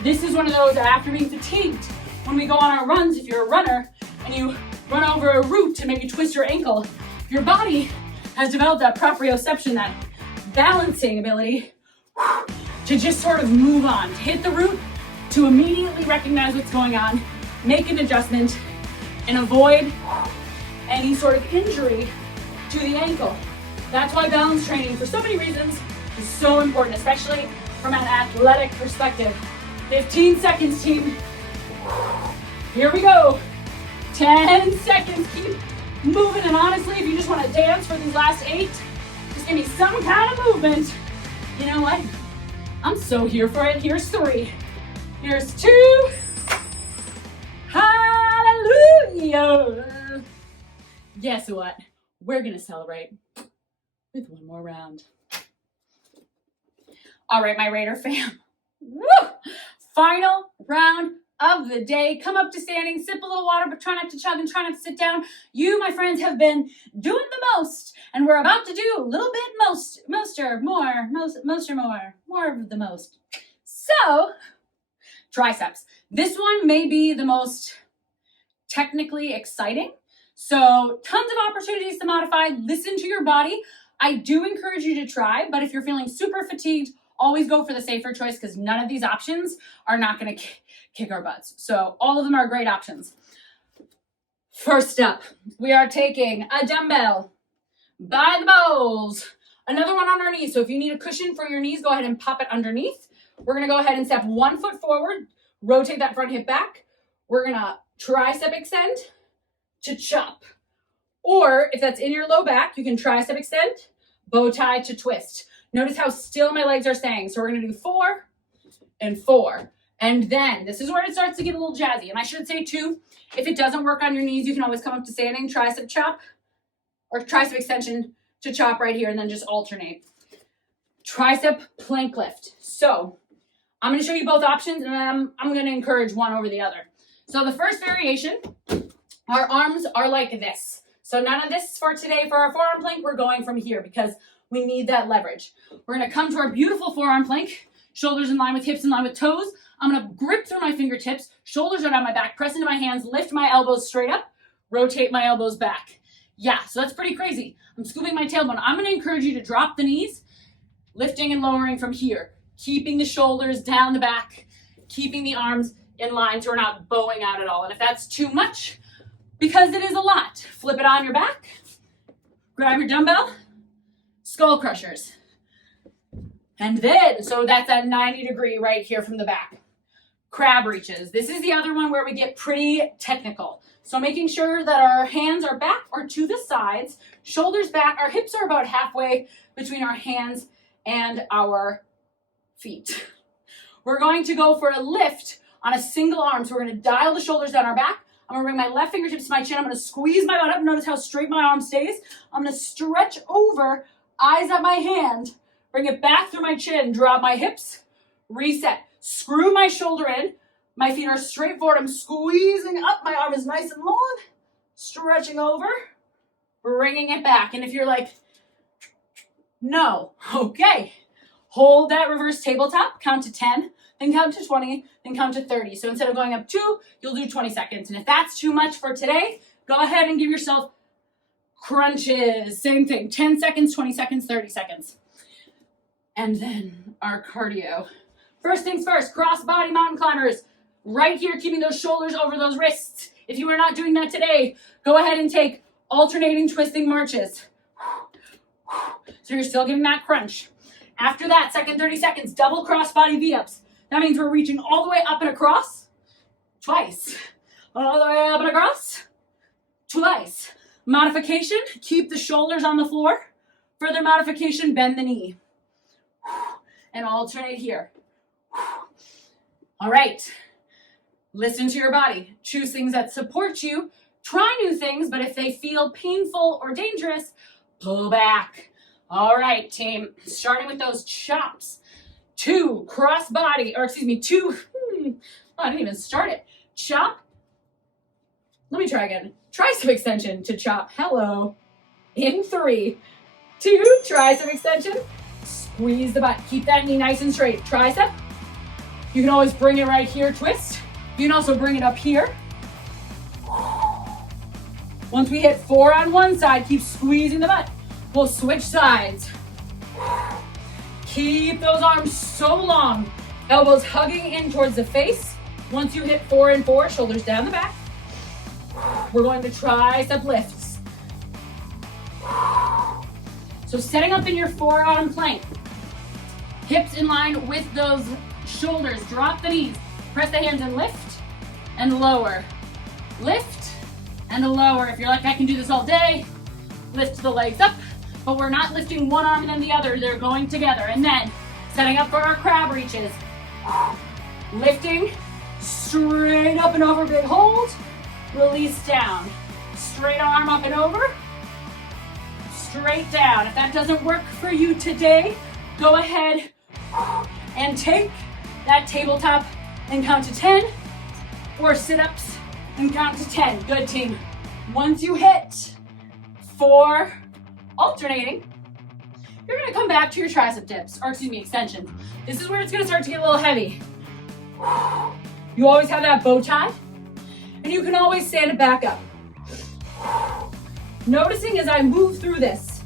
This is one of those after being fatigued, when we go on our runs, if you're a runner and you run over a root to maybe twist your ankle, your body has developed that proprioception, that balancing ability to just sort of move on, to hit the root, to immediately recognize what's going on, make an adjustment, and avoid any sort of injury to the ankle. That's why balance training, for so many reasons, is so important, especially from an athletic perspective. 15 seconds, team. Here we go. 10 seconds, keep moving, and honestly, if you just want to dance for these last 8, just give me some kind of movement. You know what? I'm so here for it. Here's 3. Here's 2. Hallelujah. Guess what? We're gonna celebrate with one more round. All right, my Raider fam. Woo! Final round of the day. Come up to standing, sip a little water, but try not to chug and try not to sit down. You, my friends, have been doing the most, and we're about to do a little bit more of the most. So, triceps. This one may be the most technically exciting. So, tons of opportunities to modify. Listen to your body. I do encourage you to try, but if you're feeling super fatigued, always go for the safer choice because none of these options are not going to kick our butts. So all of them are great options. First up, we are taking a dumbbell by the balls. Another one on our knees. So if you need a cushion for your knees, go ahead and pop it underneath. We're going to go ahead and step 1 foot forward, rotate that front hip back. We're going to tricep extend to chop. Or if that's in your low back, you can tricep extend, bow tie to twist. Notice how still my legs are staying. So we're going to do 4 and 4. And then this is where it starts to get a little jazzy. And I should say too, if it doesn't work on your knees, you can always come up to standing, tricep chop, or tricep extension to chop right here, and then just alternate. Tricep plank lift. So I'm going to show you both options, and then I'm going to encourage one over the other. So the first variation, our arms are like this. So none of this for today. For our forearm plank, we're going from here because we need that leverage. We're going to come to our beautiful forearm plank, shoulders in line with hips in line with toes. I'm going to grip through my fingertips, shoulders are down my back, press into my hands, lift my elbows straight up, rotate my elbows back. Yeah, so that's pretty crazy. I'm scooping my tailbone. I'm going to encourage you to drop the knees, lifting and lowering from here, keeping the shoulders down the back, keeping the arms in line so we're not bowing out at all. And if that's too much, because it is a lot, flip it on your back, grab your dumbbell, skull crushers. And then, so that's at 90 degree right here from the back. Crab reaches. This is the other one where we get pretty technical. So making sure that our hands are back or to the sides, shoulders back, our hips are about halfway between our hands and our feet. We're going to go for a lift on a single arm. So we're going to dial the shoulders down our back. I'm going to bring my left fingertips to my chin. I'm going to squeeze my butt up. Notice how straight my arm stays. I'm going to stretch over, eyes at my hand, bring it back through my chin, drop my hips, reset. Screw my shoulder in. My feet are straight forward. I'm squeezing up. My arm is nice and long. Stretching over, bringing it back. And if you're like, no, okay. Hold that reverse tabletop. Count to 10, then count to 20, then count to 30. So instead of going up 2, you'll do 20 seconds. And if that's too much for today, go ahead and give yourself crunches. Same thing, 10 seconds, 20 seconds, 30 seconds. And then our cardio. First things first, cross-body mountain climbers. Right here, keeping those shoulders over those wrists. If you are not doing that today, go ahead and take alternating twisting marches. So you're still getting that crunch. After that, second 30 seconds, double cross-body V-ups. That means we're reaching all the way up and across, twice. All the way up and across, twice. Modification, keep the shoulders on the floor. Further modification, bend the knee. And alternate here. All right. Listen to your body. Choose things that support you. Try new things, but if they feel painful or dangerous, pull back. All right, team. Starting with those chops. 2 cross-body, or excuse me, 2, I didn't even start it. Chop. Let me try again. Tricep extension to chop. Hello. In 3, 2, tricep extension. Squeeze the butt. Keep that knee nice and straight. Tricep. You can always bring it right here, twist. You can also bring it up here. Once we hit 4 on one side, keep squeezing the butt. We'll switch sides. Keep those arms so long. Elbows hugging in towards the face. Once you hit 4 and 4, shoulders down the back. We're going to tricep lifts. So setting up in your forearm plank. Hips in line with those shoulders. Drop the knees. Press the hands and lift and lower. Lift and lower. If you're like, I can do this all day, lift the legs up. But we're not lifting one arm and then the other. They're going together. And then setting up for our crab reaches. Lifting straight up and over, big hold. Release down. Straight arm up and over. straight down. If that doesn't work for you today, go ahead and take that tabletop and count to 10, or sit-ups and count to 10. Good, team. Once you hit 4 alternating, you're gonna come back to your tricep dips, or excuse me, extensions. This is where it's gonna start to get a little heavy. You always have that bow tie, and you can always stand it back up. Noticing as I move through this,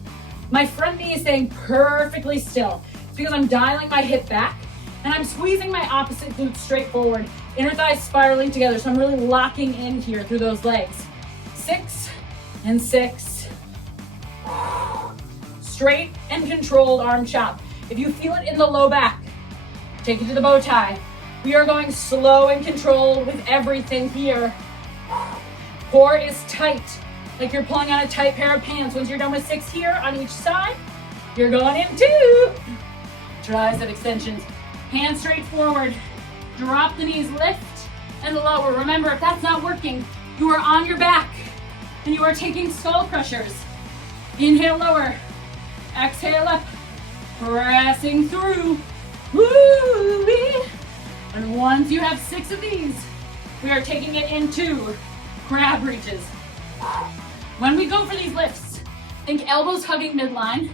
my front knee is staying perfectly still. It's because I'm dialing my hip back, and I'm squeezing my opposite glute straight forward, inner thighs spiraling together, so I'm really locking in here through those legs. 6 and 6. Straight and controlled arm chop. If you feel it in the low back, take it to the bow tie. We are going slow and controlled with everything here. Core is tight, like you're pulling on a tight pair of pants. Once you're done with 6 here on each side, you're going into tricep extensions. Hands straight forward. Drop the knees, lift and lower. Remember, if that's not working, you are on your back and you are taking skull crushers. Inhale, lower. Exhale, up. Pressing through. Woo-wee. And once you have 6 of these, we are taking it into crab reaches. When we go for these lifts, think elbows hugging midline,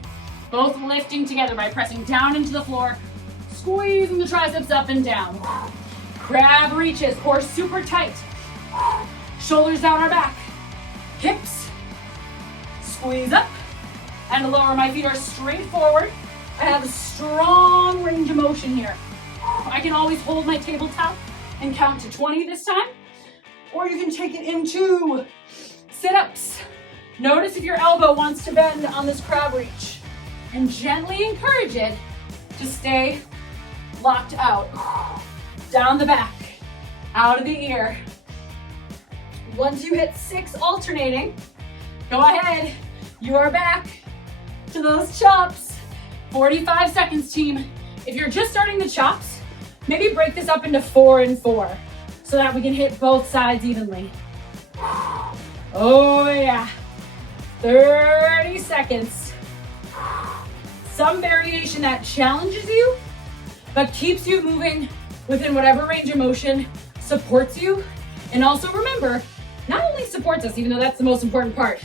both lifting together by pressing down into the floor, squeezing the triceps up and down. Crab reaches, core super tight. Shoulders down our back. Hips, squeeze up and lower. My feet are straight forward. I have a strong range of motion here. I can always hold my tabletop and count to 20 this time, or you can take it into sit-ups. Notice if your elbow wants to bend on this crab reach, and gently encourage it to stay locked out. Down the back, out of the ear. Once you hit 6 alternating, go ahead. You are back to those chops. 45 seconds, team. If you're just starting the chops, maybe break this up into 4 and 4 so that we can hit both sides evenly. Oh yeah. 30 seconds. Some variation that challenges you, but keeps you moving within whatever range of motion supports you. And also remember, not only supports us, even though that's the most important part,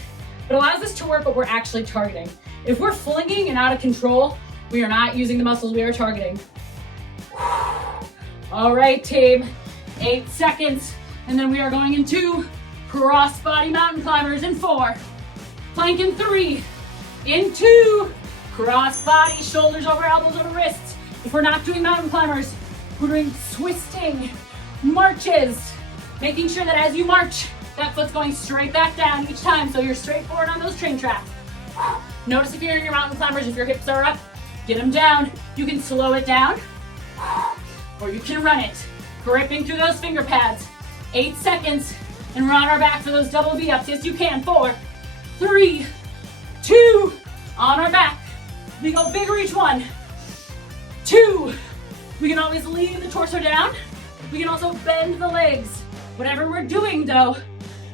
but allows us to work what we're actually targeting. If we're flinging and out of control, we are not using the muscles we are targeting. All right, team, 8 seconds. And then we are going into cross-body mountain climbers in 4. Plank in 3, in 2, cross-body, shoulders over elbows over wrists. If we're not doing mountain climbers, we're doing twisting marches, making sure that as you march, that foot's going straight back down each time, so you're straight forward on those train tracks. Notice if you're in your mountain climbers, if your hips are up, get them down. You can slow it down, or you can run it, gripping through those finger pads. 8 seconds, and we're on our back for those double V-ups. Yes, you can. 4, 3, 2, on our back. We go big reach. 1, 2. We can always lean the torso down. We can also bend the legs. Whatever we're doing though,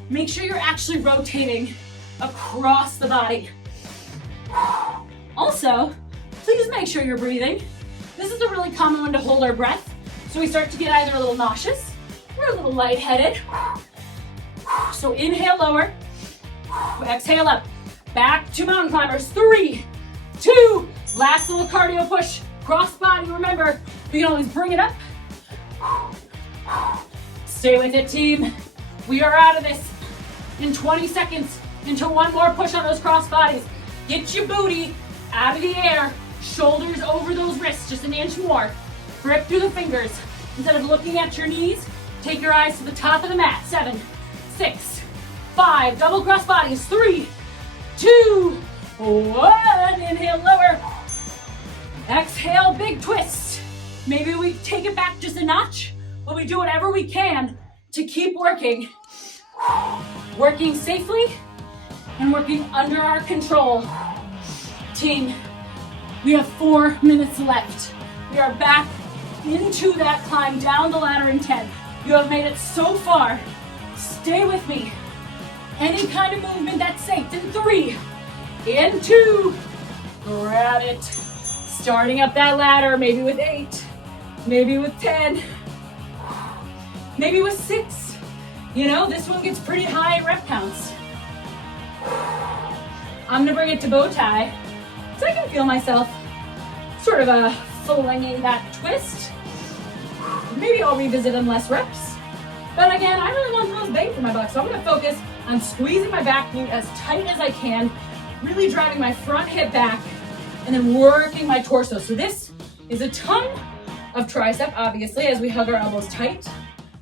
make sure you're actually rotating across the body. Also, please make sure you're breathing. This is a really common one to hold our breath. So we start to get either a little nauseous or a little lightheaded. So inhale, lower. Exhale, up. Back to mountain climbers. 3, 2. Last little cardio push. Cross body. Remember, we can always bring it up. Stay with it, team. We are out of this in 20 seconds into one more push on those cross bodies. Get your booty out of the air. Shoulders over those wrists, just an inch more. Grip through the fingers. Instead of looking at your knees, take your eyes to the top of the mat. 7, 6, 5. Double cross bodies. 3, 2, 1. Inhale, lower. Exhale, big twist. Maybe we take it back just a notch, but we do whatever we can to keep working. Working safely and working under our control. Team, we have 4 minutes left. We are back into that climb down the ladder in 10. You have made it so far. Stay with me. Any kind of movement that's safe in 3, In 2, grab it. Starting up that ladder, maybe with 8, maybe with 10, maybe with 6. You know, this one gets pretty high in rep counts. I'm gonna bring it to bow tie, so I can feel myself sort of flinging that twist. Maybe I'll revisit in less reps. But again, I really want the most bang for my buck, so I'm gonna focus on squeezing my back glute as tight as I can, really driving my front hip back, and then working my torso. So this is a ton of tricep, obviously, as we hug our elbows tight,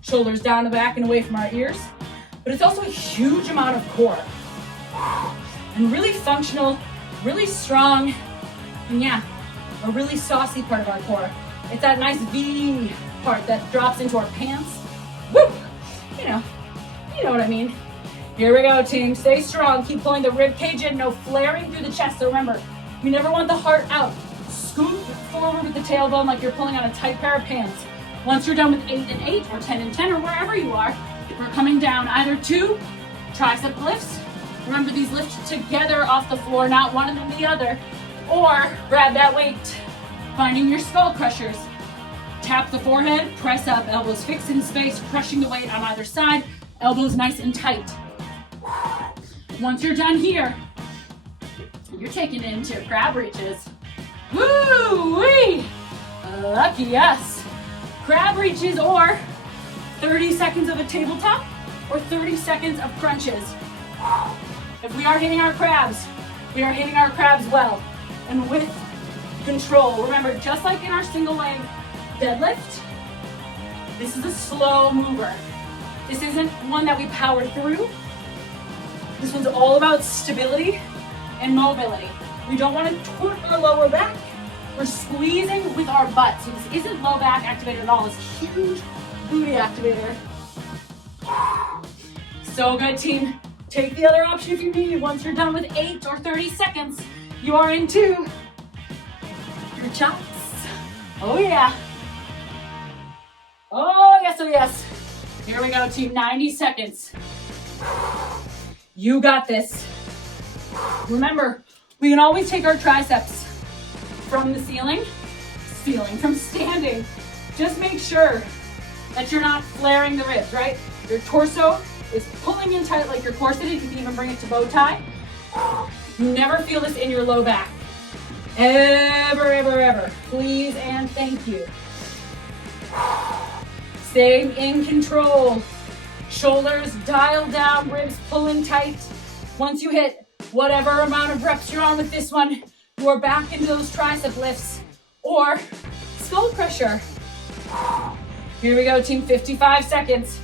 shoulders down the back and away from our ears. But it's also a huge amount of core. And really functional, really strong, and yeah, a really saucy part of our core. It's that nice V part that drops into our pants. Woo! You know what I mean. Here we go, team. Stay strong. Keep pulling the rib cage in. No flaring through the chest. So remember, you never want the heart out. Scoot forward with the tailbone like you're pulling on a tight pair of pants. Once you're done with 8 and 8 or 10 and 10 or wherever you are, we're coming down either 2 tricep lifts. Remember, these lift together off the floor, not one and then the other. Or grab that weight, finding your skull crushers. Tap the forehead, press up, elbows fixed in space, crushing the weight on either side, elbows nice and tight. Once you're done here, you're taking it into crab reaches. Woo-wee! Lucky us. Crab reaches or 30 seconds of a tabletop or 30 seconds of crunches. If we are hitting our crabs, we are hitting our crabs well and with control. Remember, just like in our single leg deadlift, this is a slow mover. This isn't one that we power through. This one's all about stability and mobility. We don't want to tort our lower back. We're squeezing with our butt. So this isn't low back activator at all. It's a huge booty activator. So good, team. Take the other option if you need. Once you're done with 8 or 30 seconds, you are into your chops. Oh yeah. Oh yes, oh yes. Here we go, team. 90 seconds. You got this. Remember, we can always take our triceps from the ceiling, from standing. Just make sure that you're not flaring the ribs, right? Your torso is pulling in tight like you're corseted. You can even bring it to bow tie. You never feel this in your low back. Ever, ever, ever. Please and thank you. Staying in control. Shoulders dialed down, ribs pulling tight. Once you hit whatever amount of reps you're on with this one, you are back into those tricep lifts or skull crusher. Here we go, team. 55 seconds.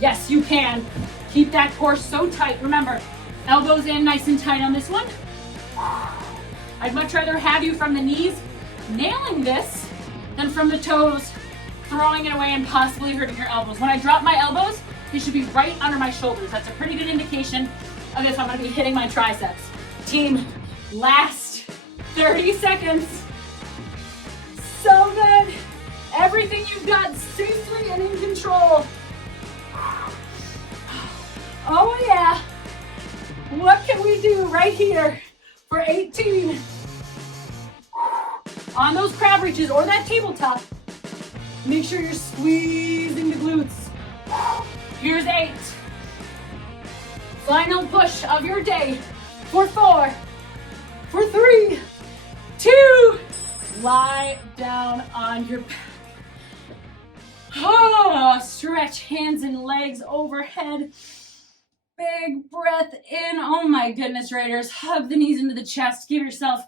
Yes, you can. Keep that core so tight. Remember, elbows in nice and tight on this one. I'd much rather have you from the knees nailing this than from the toes throwing it away and possibly hurting your elbows. When I drop my elbows, they should be right under my shoulders. That's a pretty good indication of if I'm gonna be hitting my triceps. Team, last 30 seconds. So good. Everything you've got safely and in control. Oh yeah. What can we do right here for 18? On those crab reaches or that tabletop, make sure you're squeezing the glutes. Here's 8. Final push of your day for 4, for 3, 2. Lie down on your back. Oh, stretch hands and legs overhead. Big breath in. Oh my goodness, Raiders. Hug the knees into the chest. Give yourself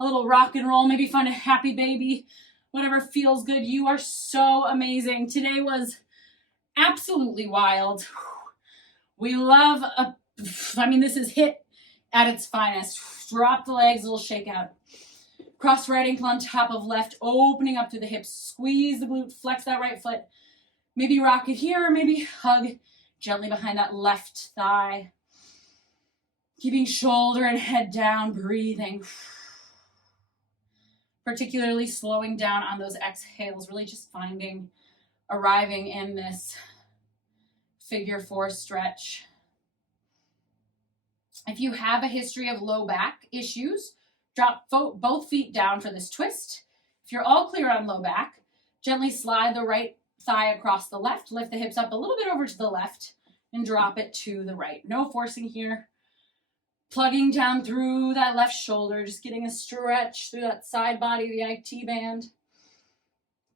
a little rock and roll. Maybe find a happy baby. Whatever feels good. You are so amazing. Today was absolutely wild. We love this is HIIT at its finest. Drop the legs, a little shake out. Cross right ankle on top of left, opening up through the hips. Squeeze the glute, flex that right foot. Maybe rock it here, or maybe hug gently behind that left thigh. Keeping shoulder and head down, breathing. Particularly slowing down on those exhales, really just arriving in this figure 4 stretch. If you have a history of low back issues, drop both feet down for this twist. If you're all clear on low back, gently slide the right thigh across the left, lift the hips up a little bit over to the left, and drop it to the right. No forcing here. Plugging down through that left shoulder, just getting a stretch through that side body, the IT band,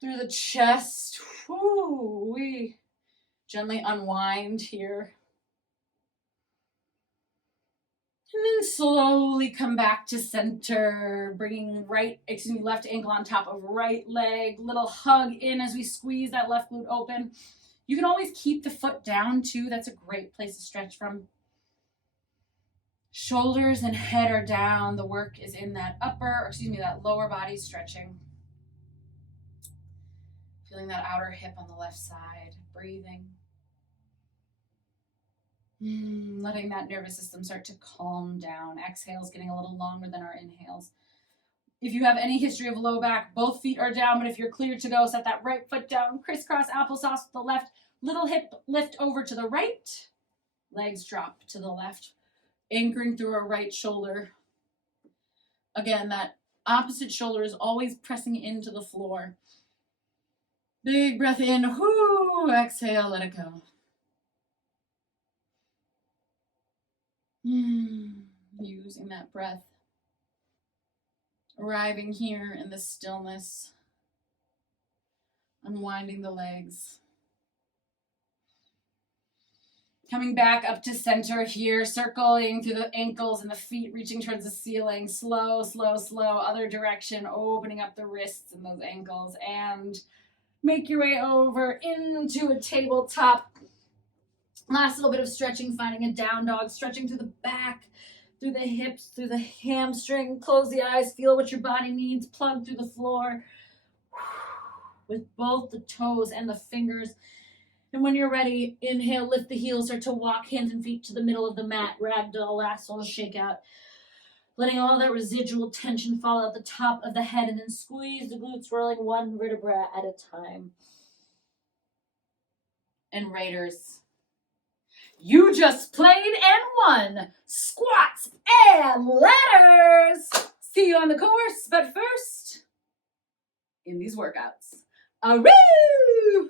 through the chest. Woo, we gently unwind here. And then slowly come back to center, bringing left ankle on top of right leg. Little hug in as we squeeze that left glute open. You can always keep the foot down too. That's a great place to stretch from. Shoulders and head are down. The work is in that that lower body stretching. Feeling that outer hip on the left side. Breathing. Letting that nervous system start to calm down. Exhales getting a little longer than our inhales. If you have any history of low back, both feet are down, but if you're clear to go, set that right foot down, crisscross applesauce with the left, little hip lift over to the right, legs drop to the left, anchoring through our right shoulder. Again, that opposite shoulder is always pressing into the floor. Big breath in, whoo, exhale, let it go. Using that breath. Arriving here in the stillness. Unwinding the legs. Coming back up to center here, circling through the ankles and the feet, reaching towards the ceiling. Slow, slow, slow. Other direction, opening up the wrists and those ankles. And make your way over into a tabletop. Last little bit of stretching, finding a down dog, stretching through the back, through the hips, through the hamstring. Close the eyes, feel what your body needs. Plug through the floor with both the toes and the fingers. And when you're ready, inhale, lift the heels, start to walk hands and feet to the middle of the mat. Ragdoll, last little shake out. Letting all that residual tension fall out the top of the head, and then squeeze the glutes, rolling one vertebra at a time. And Raiders, you just played and won squats and ladders. See you on the course, but first, in these workouts. Aroo!